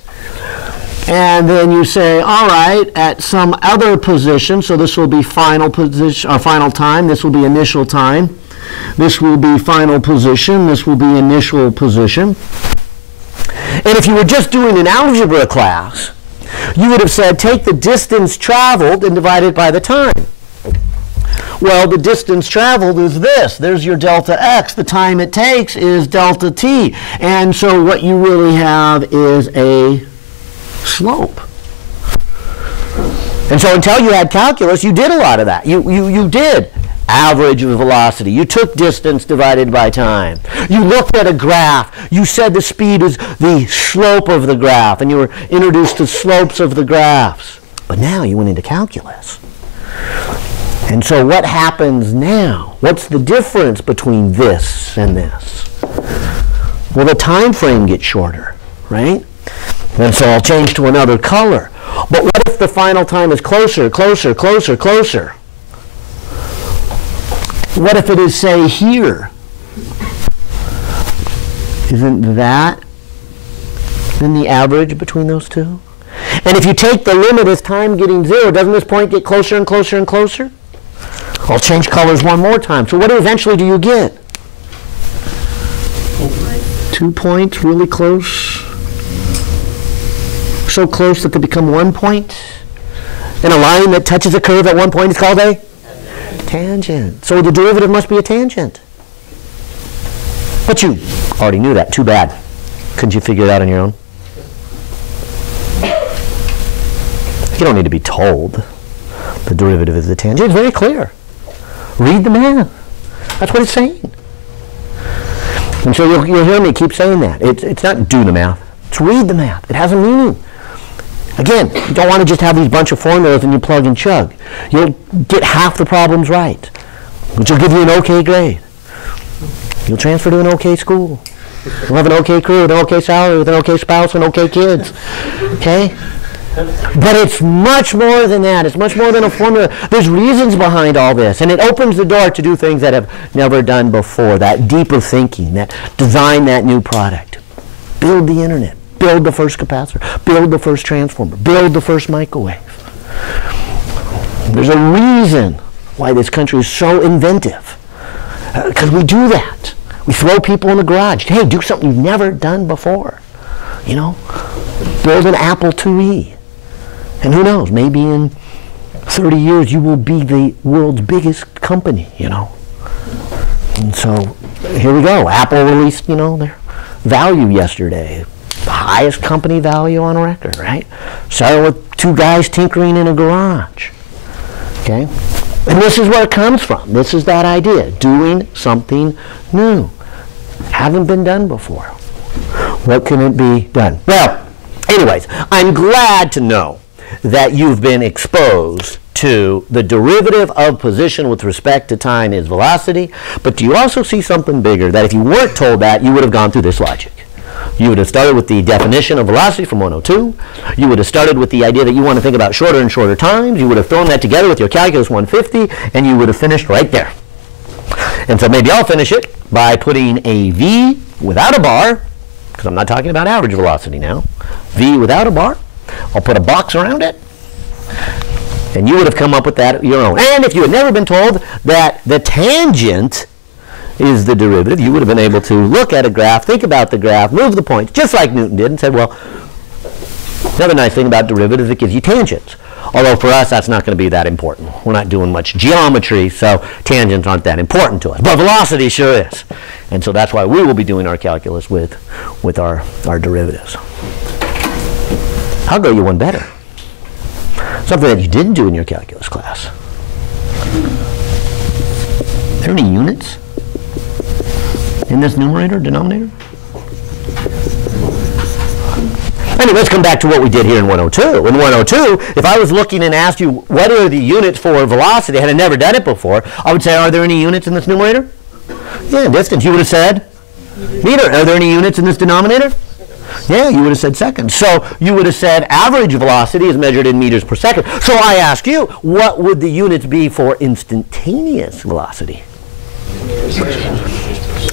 and then you say, all right, at some other position, so this will be final position or final time, this will be initial time, this will be final position, this will be initial position. And if you were just doing an algebra class, you would have said, take the distance traveled and divide it by the time. Well, the distance traveled is this. There's your delta x. The time it takes is delta t. And so what you really have is a slope. And so until you had calculus, you did a lot of that. You did average of velocity. You took distance divided by time. You looked at a graph. You said the speed is the slope of the graph, and you were introduced to slopes of the graphs. But now you went into calculus. And so what happens now? What's the difference between this and this? Well, the time frame gets shorter, right? And so I'll change to another color. But what if the final time is closer, closer, closer, closer? What if it is, say, here? Isn't that then the average between those two? And if you take the limit as time getting 0, doesn't this point get closer and closer and closer? I'll change colors one more time. So what eventually do you get? 2 points, really close. So close that they become 1 point. And a line that touches a curve at 1 point is called a tangent. So the derivative must be a tangent. But you already knew that. Too bad. Couldn't you figure it out on your own? You don't need to be told the derivative is the tangent. It's very clear. Read the math. That's what it's saying. And so you'll hear me keep saying that. It's not do the math. It's read the math. It has a meaning. Again, you don't want to just have these bunch of formulas and you plug and chug. You'll get half the problems right, which will give you an okay grade. You'll transfer to an okay school. You'll have an okay career with an okay salary, with an okay spouse and okay kids. Okay? But it's much more than that. It's much more than a formula. There's reasons behind all this. And it opens the door to do things that have never done before. That deeper thinking, that design that new product. Build the internet. Build the first capacitor. Build the first transformer. Build the first microwave. There's a reason why this country is so inventive. Because we do that. We throw people in the garage. Hey, do something you've never done before. You know? Build an Apple IIe. And who knows, maybe in 30 years you will be the world's biggest company, you know. And so here we go. Apple released, you know, their value yesterday. The highest company value on record, right? Started with two guys tinkering in a garage. Okay? And this is where it comes from. This is that idea. Doing something new. Haven't been done before. What can it be done? Well, anyways, I'm glad to know that you've been exposed to the derivative of position with respect to time is velocity, but do you also see something bigger, that if you weren't told that, you would have gone through this logic? You would have started with the definition of velocity from 102. You would have started with the idea that you want to think about shorter and shorter times. You would have thrown that together with your calculus 150, and you would have finished right there. And so maybe I'll finish it by putting a V without a bar, because I'm not talking about average velocity now. V without a bar. I'll put a box around it. And you would have come up with that your own. And if you had never been told that the tangent is the derivative, you would have been able to look at a graph, think about the graph, move the points, just like Newton did, and said, well, another nice thing about derivatives, it gives you tangents. Although for us, that's not going to be that important. We're not doing much geometry, so tangents aren't that important to us. But velocity sure is. And so that's why we will be doing our calculus with our derivatives. I'll go you one better. Something that you didn't do in your calculus class. Are there any units in this numerator, denominator? Anyway, let's come back to what we did here in 102. In 102, if I was looking and asked you what are the units for velocity, had I never done it before, I would say, are there any units in this numerator? Yeah, distance. You would have said meter. Are there any units in this denominator? Yeah, you would have said seconds. So you would have said average velocity is measured in meters per second. So I ask you, what would the units be for instantaneous velocity?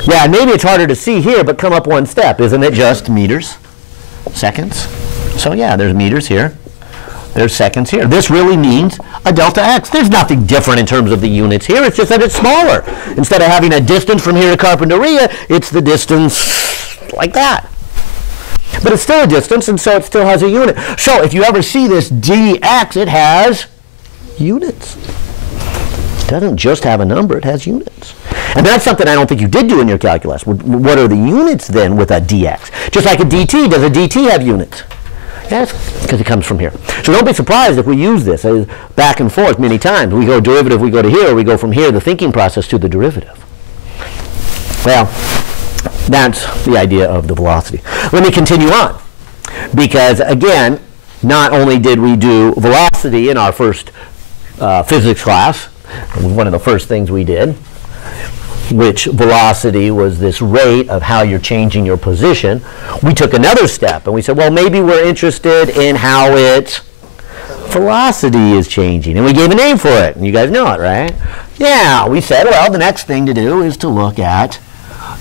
Yeah, maybe it's harder to see here, but come up one step. Isn't it just meters? Seconds? So yeah, there's meters here. There's seconds here. This really means a delta x. There's nothing different in terms of the units here. It's just that it's smaller. Instead of having a distance from here to Carpinteria, it's the distance like that. But it's still a distance, and so it still has a unit. So if you ever see this dx, it has units. It doesn't just have a number, it has units. And that's something I don't think you did do in your calculus. What are the units then with a dx? Just like a dt, does a dt have units? Yes, because it comes from here. So don't be surprised if we use this back and forth many times. We go derivative, we go to here, or we go from here, the thinking process, to the derivative. Well, that's the idea of the velocity. Let me continue on. Because again, not only did we do velocity in our first physics class, it was one of the first things we did, which velocity was this rate of how you're changing your position. We took another step and we said, well, maybe we're interested in how its velocity is changing. And we gave a name for it. And you guys know it, right? Yeah, we said, well, the next thing to do is to look at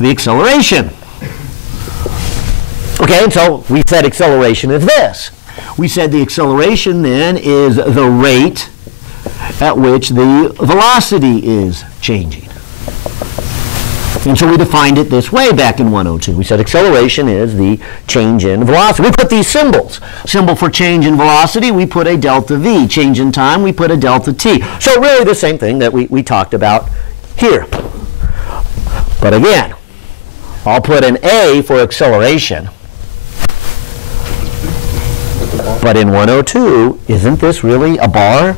the acceleration. Okay, and so we said acceleration is this. We said the acceleration then is the rate at which the velocity is changing. And so we defined it this way back in 102. We said acceleration is the change in velocity. We put these symbols. Symbol for change in velocity, we put a delta v. Change in time, we put a delta t. So really the same thing that we talked about here. But again, I'll put an A for acceleration. But in 102, isn't this really a bar?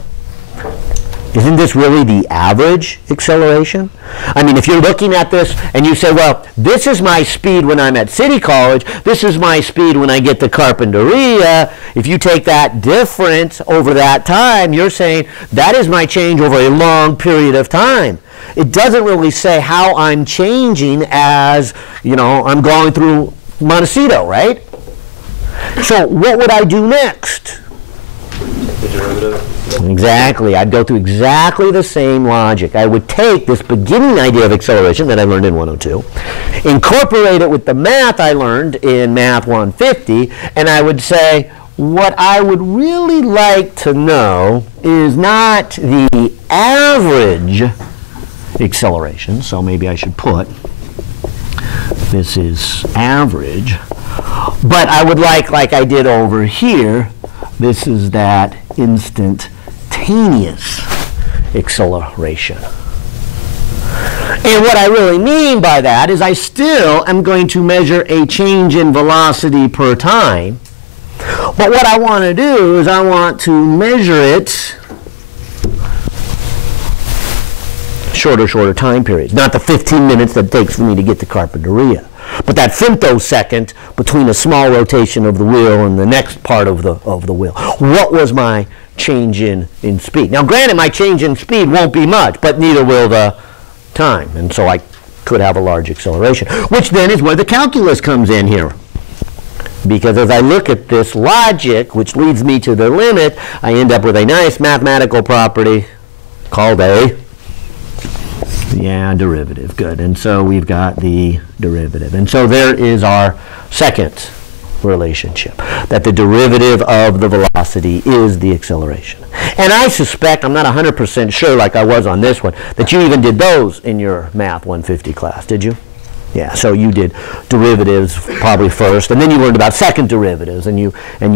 Isn't this really the average acceleration? I mean, if you're looking at this and you say, well, this is my speed when I'm at City College, this is my speed when I get to Carpinteria, if you take that difference over that time, you're saying that is my change over a long period of time. It doesn't really say how I'm changing as, you know, I'm going through Montecito, right? So what would I do next? The derivative. Exactly. I'd go through exactly the same logic. I would take this beginning idea of acceleration that I learned in 102, incorporate it with the math I learned in Math 150, and I would say, what I would really like to know is not the average acceleration, so maybe I should put this is average, but I would like I did over here, this is that instantaneous acceleration. And what I really mean by that is I still am going to measure a change in velocity per time, but what I want to do is I want to measure it shorter time periods, not the 15 minutes that it takes for me to get to Carpinteria, but that femtosecond between a small rotation of the wheel and the next part of the wheel. What was my change in speed? Now granted, my change in speed won't be much, but neither will the time, and so I could have a large acceleration, which then is where the calculus comes in here. Because as I look at this logic, which leads me to the limit, I end up with a nice mathematical property called a derivative. Good. And so we've got the derivative. And so there is our second relationship, that the derivative of the velocity is the acceleration. And I suspect, I'm not 100% sure like I was on this one, that you even did those in your Math 150 class, did you? Yeah, so you did derivatives probably first, and then you learned about second derivatives, and you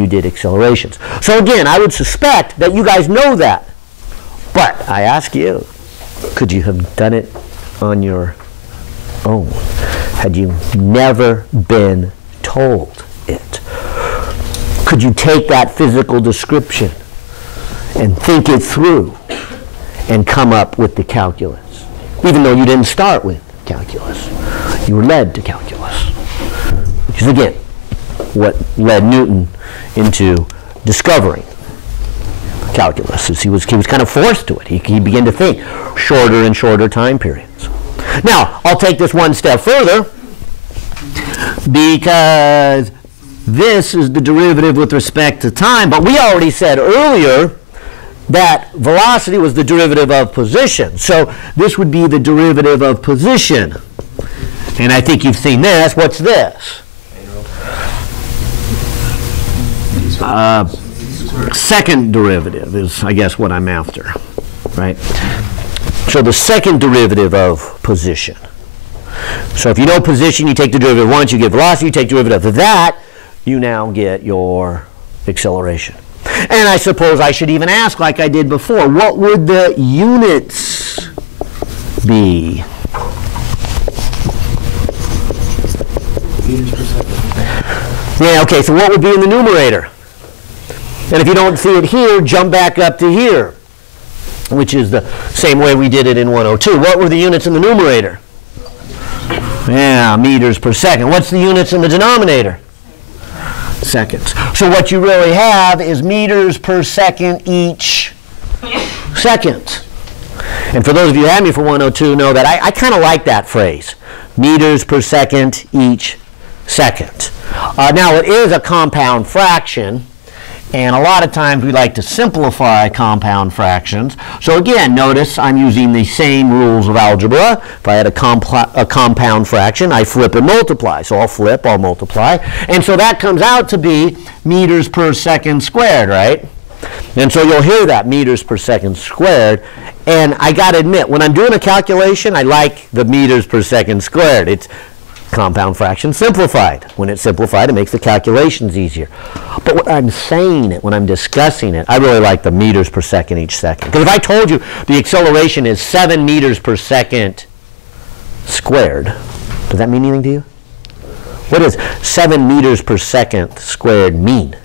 did accelerations. So again, I would suspect that you guys know that. But I ask you, could you have done it on your own had you never been told it? Could you take that physical description and think it through and come up with the calculus, even though you didn't start with calculus? You were led to calculus, which is again what led Newton into discovering calculus. Is he was kind of forced to it. He began to think shorter and shorter time periods. Now I'll take this one step further, because this is the derivative with respect to time, but we already said earlier that velocity was the derivative of position. So this would be the derivative of position. And I think you've seen this. What's this? Second derivative is, I guess, what I'm after, right? So the second derivative of position. So if you know position, you take the derivative once, you get velocity, you take the derivative of that, you now get your acceleration. And I suppose I should even ask, like I did before, what would the units be? Meters per second. Yeah, okay, so what would be in the numerator? And if you don't see it here, jump back up to here, which is the same way we did it in 102. What were the units in the numerator? Yeah, meters per second. What's the units in the denominator? Seconds. So what you really have is meters per second each second. And for those of you who had me for 102 know that I kind of like that phrase, meters per second each second. Now it is a compound fraction, and a lot of times we like to simplify compound fractions. So again, notice I'm using the same rules of algebra. If I had a compound fraction, I flip and multiply. So I'll flip, I'll multiply. And so that comes out to be meters per second squared, right? And so you'll hear that, meters per second squared. And I got to admit, when I'm doing a calculation, I like the meters per second squared. It's compound fraction simplified. When it's simplified, it makes the calculations easier. But when I'm saying it, when I'm discussing it, I really like the meters per second each second. Because if I told you the acceleration is 7 meters per second squared, does that mean anything to you? What does 7 meters per second squared mean?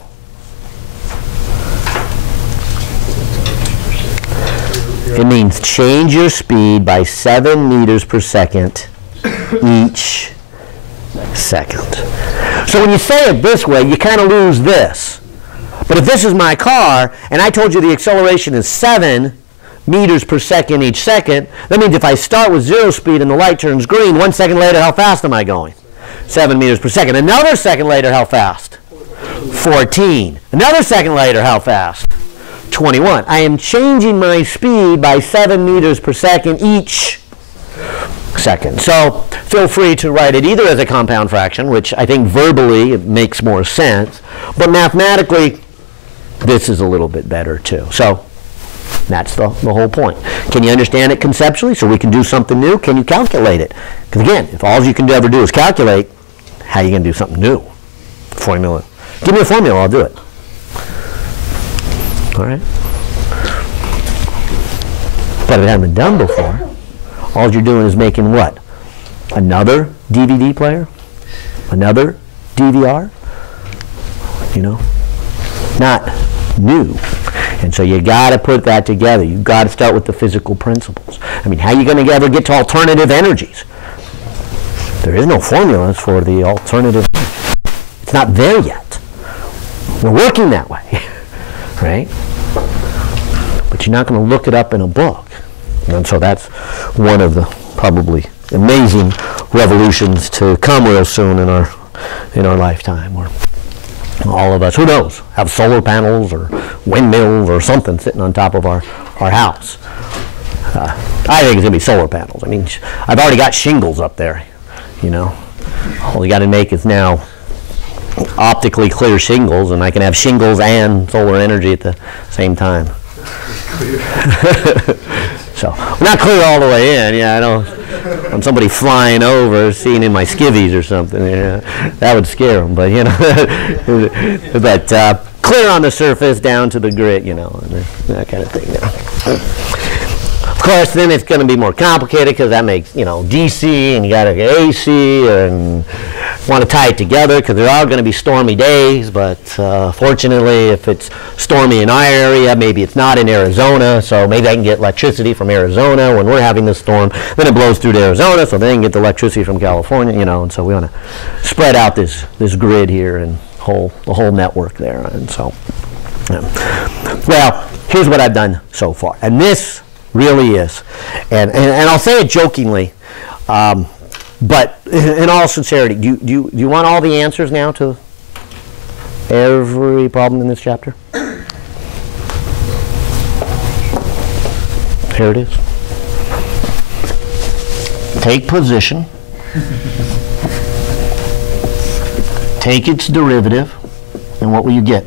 It means change your speed by 7 meters per second each second. So when you say it this way, you kind of lose this. But if this is my car, and I told you the acceleration is 7 meters per second each second, that means if I start with 0 speed and the light turns green, 1 second later, how fast am I going? 7 meters per second. Another second later, how fast? 14. Another second later, how fast? 21. I am changing my speed by 7 meters per second each second. So feel free to write it either as a compound fraction, which I think verbally it makes more sense, but mathematically this is a little bit better too. So that's the whole point. Can you understand it conceptually so we can do something new? Can you calculate it? Because again, if all you can ever do is calculate, how are you going to do something new? Formula. Give me a formula, I'll do it. All right? But it hasn't been done before. All you're doing is making what? Another DVD player? Another DVR? You know? Not new. And so you got to put that together. You've got to start with the physical principles. I mean, how are you going to ever get to alternative energies? There is no formulas for the alternative. It's not there yet. We're working that way, right? But you're not going to look it up in a book. And so that's one of the probably amazing revolutions to come real soon in our lifetime. Where all of us, who knows, have solar panels or windmills or something sitting on top of our house. I think it's going to be solar panels. I mean, I've already got shingles up there, you know. All you got to make is now optically clear shingles, and I can have shingles and solar energy at the same time. So, not clear all the way in. Yeah, I know. When somebody flying over, seeing in my skivvies or something, that would scare them. But but clear on the surface down to the grit, and that kind of thing. Of course, then it's going to be more complicated because that makes DC, and you got to get AC, and want to tie it together because there are going to be stormy days. But fortunately, if it's stormy in our area, maybe it's not in Arizona, so maybe I can get electricity from Arizona when we're having this storm. Then it blows through to Arizona, so then you can get the electricity from California, and so we want to spread out this grid here and the whole network there. And so, well, here's what I've done so far, and this really is, and I'll say it jokingly, but in all sincerity, do you want all the answers now to every problem in this chapter? Here it is. Take position. Take its derivative, and what will you get?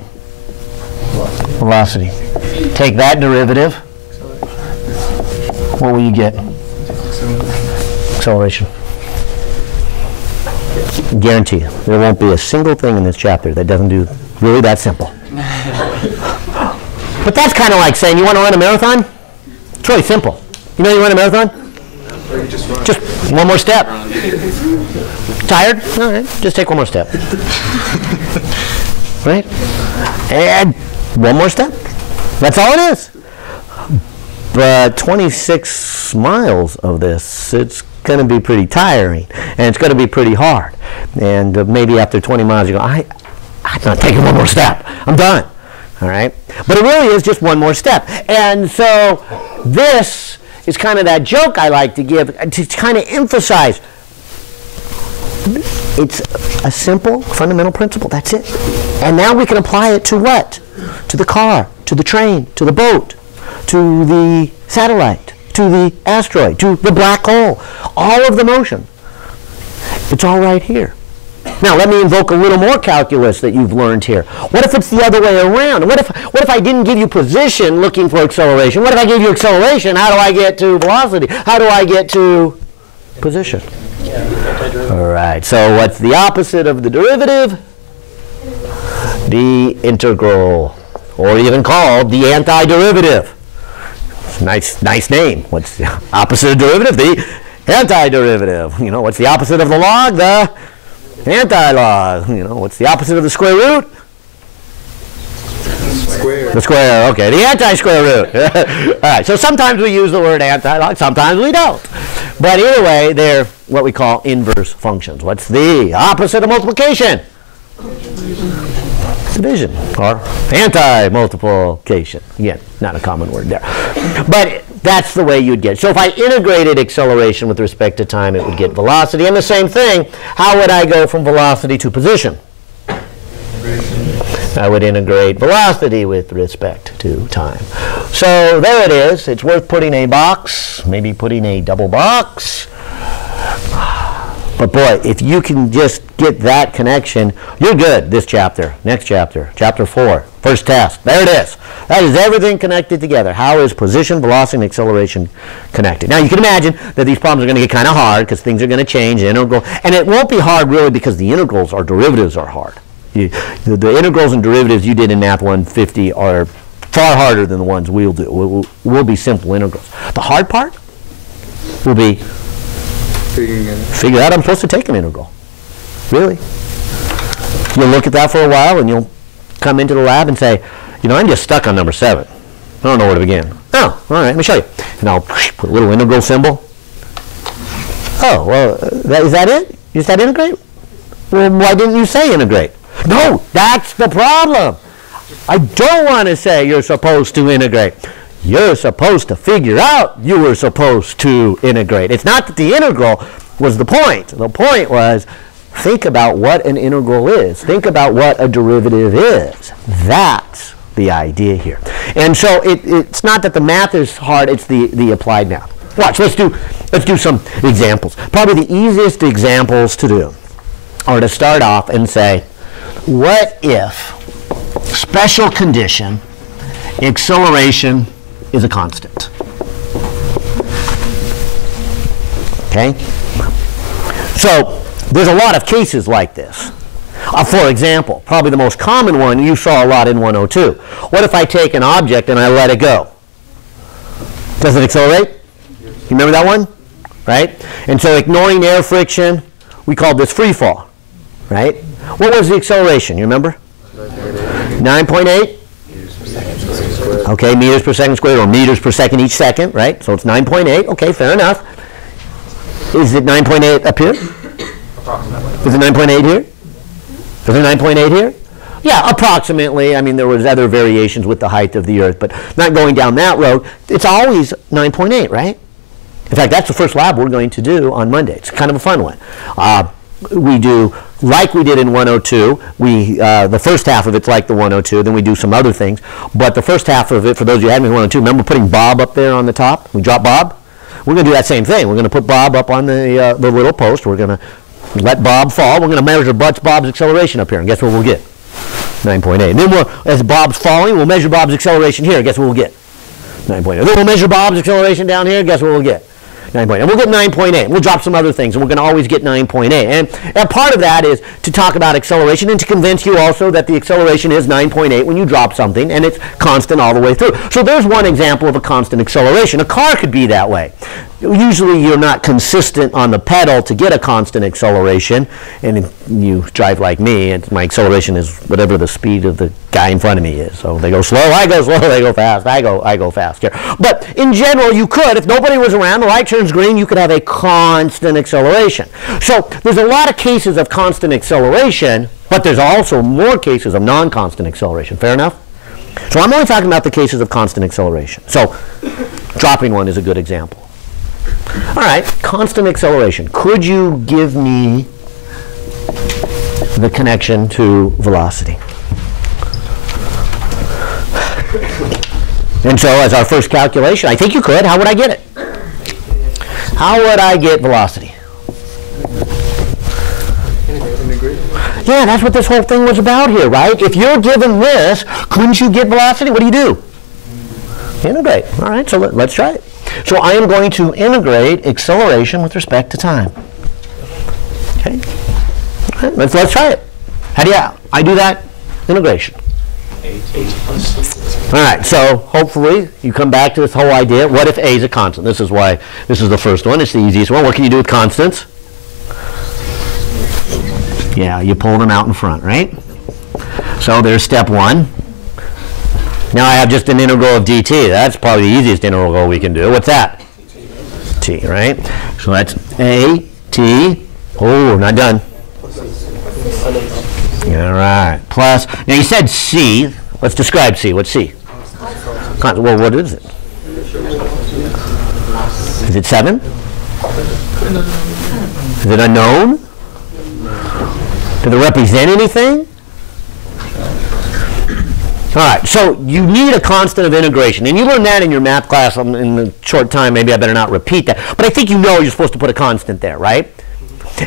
Velocity. Take that derivative. What will you get? Acceleration. Guarantee you, there won't be a single thing in this chapter that doesn't do really that simple. But that's kind of like saying, you want to run a marathon? It's really simple. You run a marathon? Just one more step. Tired? All right, just take one more step. Right? And one more step. That's all it is. But 26 miles of this, it's going to be pretty tiring, and it's going to be pretty hard. And maybe after 20 miles, you go, I'm not taking one more step. I'm done. All right? But it really is just one more step. And so this is kind of that joke I like to give to kind of emphasize. It's a simple, fundamental principle. That's it. And now we can apply it to what? To the car, to the train, to the boat, to the satellite, to the asteroid, to the black hole. All of the motion. It's all right here. Now let me invoke a little more calculus that you've learned here. What if it's the other way around? What if I didn't give you position looking for acceleration? What if I gave you acceleration? How do I get to velocity? How do I get to position? All right, so what's the opposite of the derivative? The integral, or even called the antiderivative. Nice name. What's the opposite of derivative? The antiderivative. What's the opposite of the log? The anti-log. What's the opposite of the square root? square. The square, okay. The anti-square root. All right, so sometimes we use the word anti-log, sometimes we don't. But either way, they're what we call inverse functions. What's the opposite of multiplication? Division, or anti-multiplication. Again, not a common word there. But that's the way you'd get it. So if I integrated acceleration with respect to time, it would get velocity. And the same thing, how would I go from velocity to position? I would integrate velocity with respect to time. So there it is. It's worth putting a box, maybe putting a double box. But boy, if you can just get that connection, you're good this chapter. Next chapter, chapter 4, first test. There it is. That is everything connected together. How is position, velocity, and acceleration connected? Now, you can imagine that these problems are going to get kind of hard because things are going to change. Integral, and it won't be hard really because the integrals or derivatives are hard. The integrals and derivatives you did in Math 150 are far harder than the ones we'll do. Will be simple integrals. The hard part will be figure out I'm supposed to take an integral. Really. You'll look at that for a while and you'll come into the lab and say, you know, I'm just stuck on number 7. I don't know where to begin. Oh, all right, let me show you. And I'll put a little integral symbol. Oh, well, is that it? Is that integrate? Well, why didn't you say integrate? No, that's the problem. I don't want to say you're supposed to integrate. You're supposed to figure out you were supposed to integrate. It's not that the integral was the point. The point was think about what an integral is. Think about what a derivative is. That's the idea here. And so it's not that the math is hard, it's the applied math. Watch, let's do some examples. Probably the easiest examples to do are to start off and say, what if special condition acceleration is a constant? Okay? So there's a lot of cases like this. For example, probably the most common one you saw a lot in 102. What if I take an object and I let it go? Does it accelerate? You remember that one? Right? And so ignoring air friction, we called this free fall. Right? What was the acceleration? You remember? 9.8? Okay, meters per second squared, or meters per second each second, right? So it's 9.8. Okay, fair enough. Is it 9.8 up here? Approximately. Is it 9.8 here? Is it 9.8 here? Yeah, approximately. I mean, there was other variations with the height of the Earth, but not going down that road. It's always 9.8, right? In fact, that's the first lab we're going to do on Monday. It's kind of a fun one. We do, like we did in 102, the first half of it's like the 102, then we do some other things. But the first half of it, for those of you who hadn't in 102, remember putting Bob up there on the top? We drop Bob? We're going to do that same thing. We're going to put Bob up on the little post. We're going to let Bob fall. We're going to measure Bob's acceleration up here. And guess what we'll get? 9.8. And then as Bob's falling, we'll measure Bob's acceleration here. Guess what we'll get? 9.8. Then we'll measure Bob's acceleration down here. Guess what we'll get? 9.8. And we'll get 9.8. We'll drop some other things, and we're going to always get 9.8. And part of that is to talk about acceleration and to convince you also that the acceleration is 9.8 when you drop something, and it's constant all the way through. So there's one example of a constant acceleration. A car could be that way. Usually you're not consistent on the pedal to get a constant acceleration, and if you drive like me, and my acceleration is whatever the speed of the guy in front of me is. So they go slow, I go slow, they go fast, I go fast here. But in general, you could, if nobody was around, the light turns green, you could have a constant acceleration. So there's a lot of cases of constant acceleration, but there's also more cases of non-constant acceleration. Fair enough? So I'm only talking about the cases of constant acceleration. So dropping one is a good example. All right, constant acceleration. Could you give me the connection to velocity? And so as our first calculation, I think you could. How would I get it? How would I get velocity? Yeah, that's what this whole thing was about here, right? If you're given this, couldn't you get velocity? What do? Integrate. All right, so let's try it. So I am going to integrate acceleration with respect to time. Okay. All right, let's try it. How do I do that? Integration. All right, so hopefully you come back to this whole idea. What if A is a constant? This is why this is the first one. It's the easiest one. What can you do with constants? Yeah, you pull them out in front, right? So there's step one. Now I have just an integral of dt. That's probably the easiest integral we can do. What's that? T, right? So that's a t. Oh, not done. All right. Plus, now you said c. Let's describe c. What's c? Well, what is it? Is it 7? Is it unknown? Does it represent anything? All right, so you need a constant of integration. And you learned that in your math class in the short time. Maybe I better not repeat that. But I think you know you're supposed to put a constant there, right?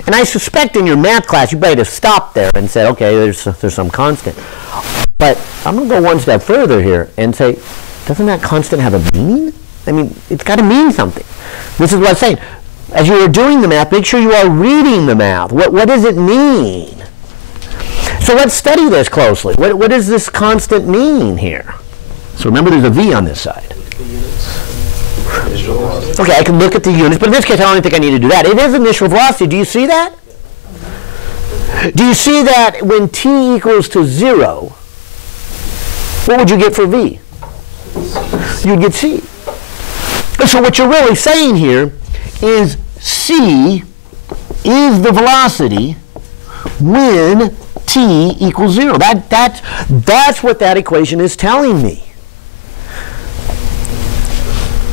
And I suspect in your math class you better have stopped there and said, okay, there's some constant. But I'm going to go one step further here and say, doesn't that constant have a meaning? I mean, it's got to mean something. This is what I'm saying. As you are doing the math, make sure you are reading the math. What does it mean? So let's study this closely. What does this constant mean here? So remember, there's a v on this side. Okay, I can look at the units, but in this case, I don't think I need to do that. It is initial velocity. Do you see that? Do you see that when t equals to 0, what would you get for v? You'd get c. So what you're really saying here is c is the velocity when t equals 0. That's what that equation is telling me.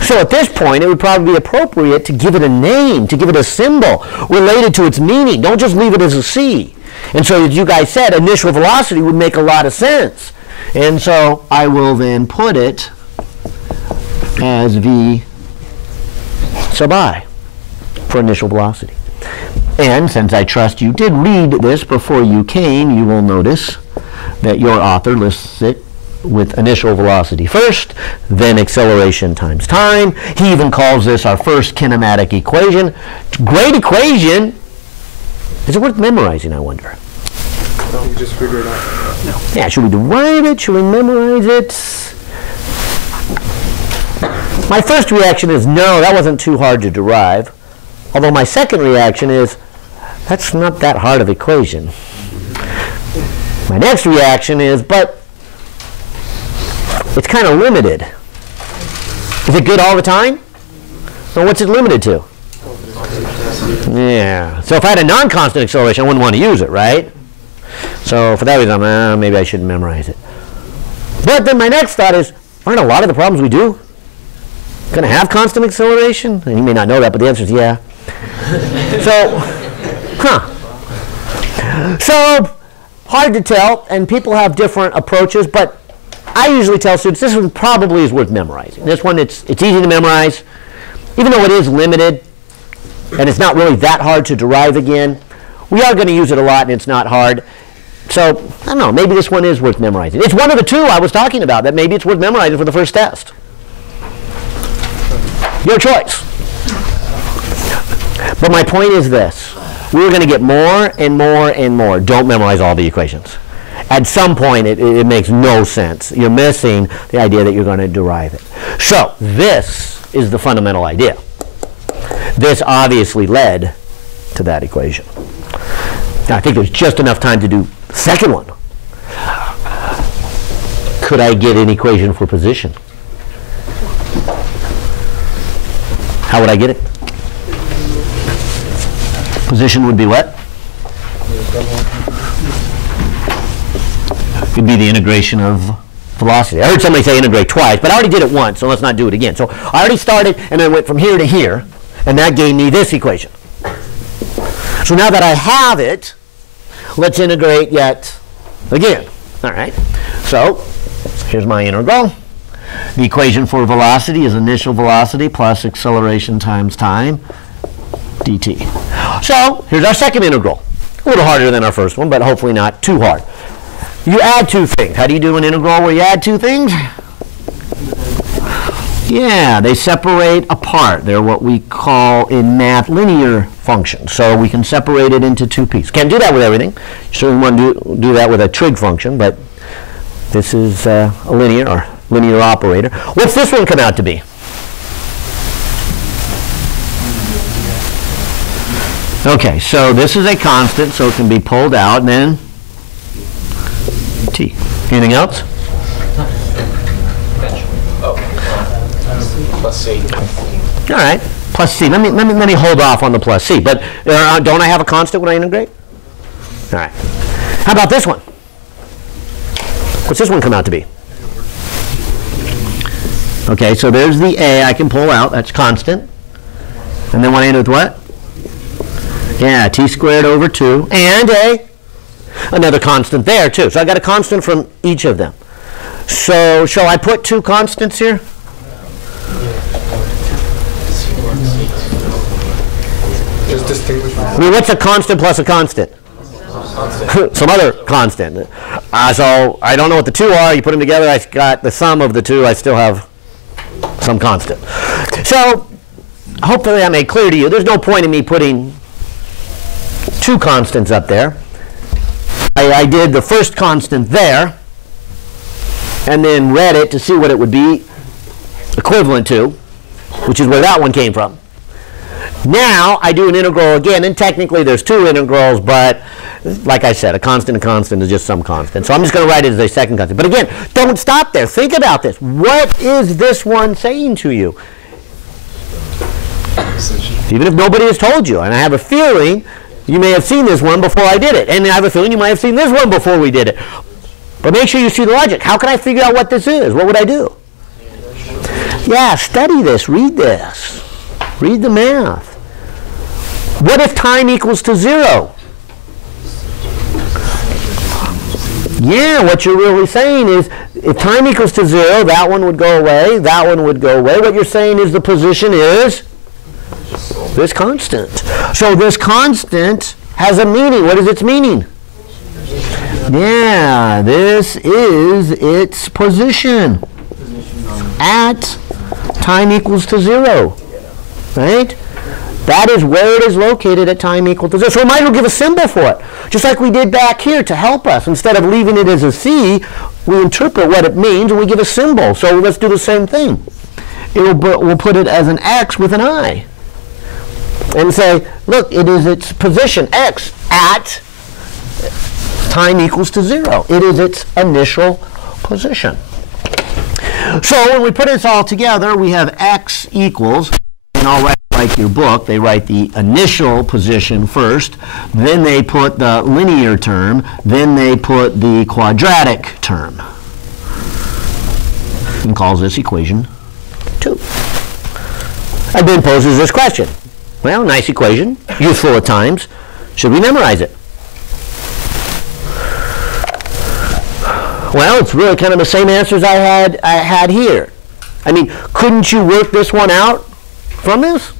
So at this point, it would probably be appropriate to give it a name, to give it a symbol related to its meaning. Don't just leave it as a c. And so, as you guys said, initial velocity would make a lot of sense. And so I will then put it as v sub I for initial velocity. And since I trust you did read this before you came, you will notice that your author lists it with initial velocity first, then acceleration times time. He even calls this our first kinematic equation. Great equation. Is it worth memorizing, I wonder? You just figure it out. No. Yeah, should we derive it? Should we memorize it? My first reaction is no, that wasn't too hard to derive. Although my second reaction is, that's not that hard of equation. My next reaction is, but it's kind of limited. Is it good all the time? So what's it limited to? Yeah. So if I had a non-constant acceleration, I wouldn't want to use it, right? So for that reason, maybe I shouldn't memorize it. But then my next thought is, aren't a lot of the problems we do going to have constant acceleration? And you may not know that, but the answer is yeah. So, hard to tell, and people have different approaches, but I usually tell students this one probably is worth memorizing. This one, it's easy to memorize, even though it is limited, and it's not really that hard to derive again. We are going to use it a lot, and it's not hard. So, I don't know, maybe this one is worth memorizing. It's one of the two I was talking about that maybe it's worth memorizing for the first test. Your choice. But my point is this. We're going to get more and more and more. Don't memorize all the equations. At some point, it makes no sense. You're missing the idea that you're going to derive it. So this is the fundamental idea. This obviously led to that equation. Now, I think there's just enough time to do the second one. Could I get an equation for position? How would I get it? Position would be what? It'd be the integration of velocity. I heard somebody say integrate twice, but I already did it once, so let's not do it again. So I already started and then went from here to here, and that gave me this equation. So now that I have it, let's integrate yet again. All right. So here's my integral. The equation for velocity is initial velocity plus acceleration times time dt. So here's our second integral. A little harder than our first one, but hopefully not too hard. You add two things. How do you do an integral where you add two things? Yeah, they separate apart. They're what we call in math linear functions. So we can separate it into two pieces. Can't do that with everything. You certainly want to do that with a trig function, but this is a linear operator. What's this one come out to be? Okay, so this is a constant, so it can be pulled out, and then t. Anything else? Plus C. All right, plus C. Let me hold off on the plus C. But don't I have a constant when I integrate? All right. How about this one? What's this one come out to be? Okay, so there's the A I can pull out. That's constant. And then when I end with what? Yeah, t squared over 2. And another constant there, too. So I got a constant from each of them. So shall I put 2 constants here? Just distinguish. I mean, what's a constant plus a constant? Some other constant. So I don't know what the 2 are. You put them together, I got the sum of the 2. I still have some constant. So hopefully that made clear to you. There's no point in me putting 2 constants up there. I did the first constant there and then read it to see what it would be equivalent to, which is where that one came from. Now I do an integral again, and technically there's 2 integrals, but like I said, a constant is just some constant. So I'm just going to write it as a second constant. But again, don't stop there. Think about this. What is this one saying to you? Even if nobody has told you, and I have a feeling you may have seen this one before I did it, and I have a feeling you might have seen this one before we did it. But make sure you see the logic. How can I figure out what this is? What would I do? Yeah, study this. Read this. Read the math. What if time equals to 0? Yeah, what you're really saying is if time equals to 0, that one would go away, that one would go away. What you're saying is the position is this constant. So this constant has a meaning. What is its meaning? Yeah, this is its position at time equals to 0. Right? That is where it is located at time equal to 0. So we might as well give a symbol for it. Just like we did back here to help us. Instead of leaving it as a C, we interpret what it means and we give a symbol. So let's do the same thing. We'll put it as an X with an I. And say, look, it is its position, X, at time equals to 0. It is its initial position. So when we put this all together, we have X equals, and I'll write like your book, they write the initial position first, then they put the linear term, then they put the quadratic term, and calls this equation 2. And then poses this question. Well, nice equation, useful at times. Should we memorize it? Well, it's really kind of the same answers I had here. I mean, couldn't you work this one out from this?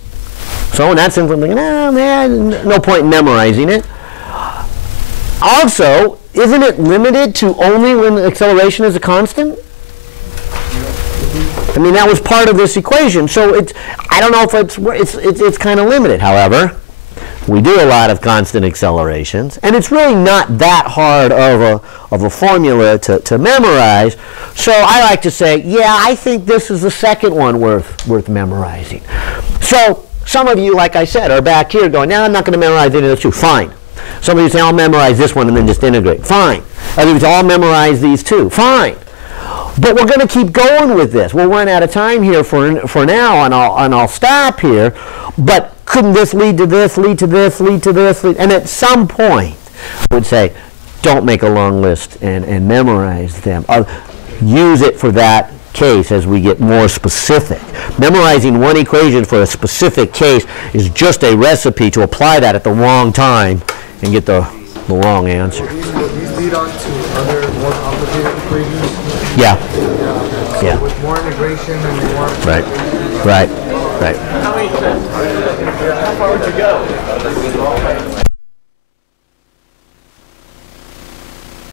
So in that sense, I'm thinking, oh man, no point in memorizing it. Also, isn't it limited to only when the acceleration is a constant? I mean, that was part of this equation. So it's, I don't know if it's kind of limited. However, we do a lot of constant accelerations, and it's really not that hard of a formula to memorize. So I like to say, yeah, I think this is the second one worth memorizing. So some of you, like I said, are back here going, no, I'm not going to memorize any of those 2. Fine. Some of you say, I'll memorize this one and then just integrate. Fine. Others, I'll memorize these 2. Fine. But we're going to keep going with this. We'll run out of time here for now, and I'll stop here. But couldn't this lead to this, lead to this, lead to this? And at some point, I would say, don't make a long list and memorize them. Use it for that case as we get more specific. Memorizing one equation for a specific case is just a recipe to apply that at the wrong time and get the wrong answer. Will these lead on to other more complicated equations? Yeah. So Yeah. with more integration and more... Right. Right. Right. How far would you go?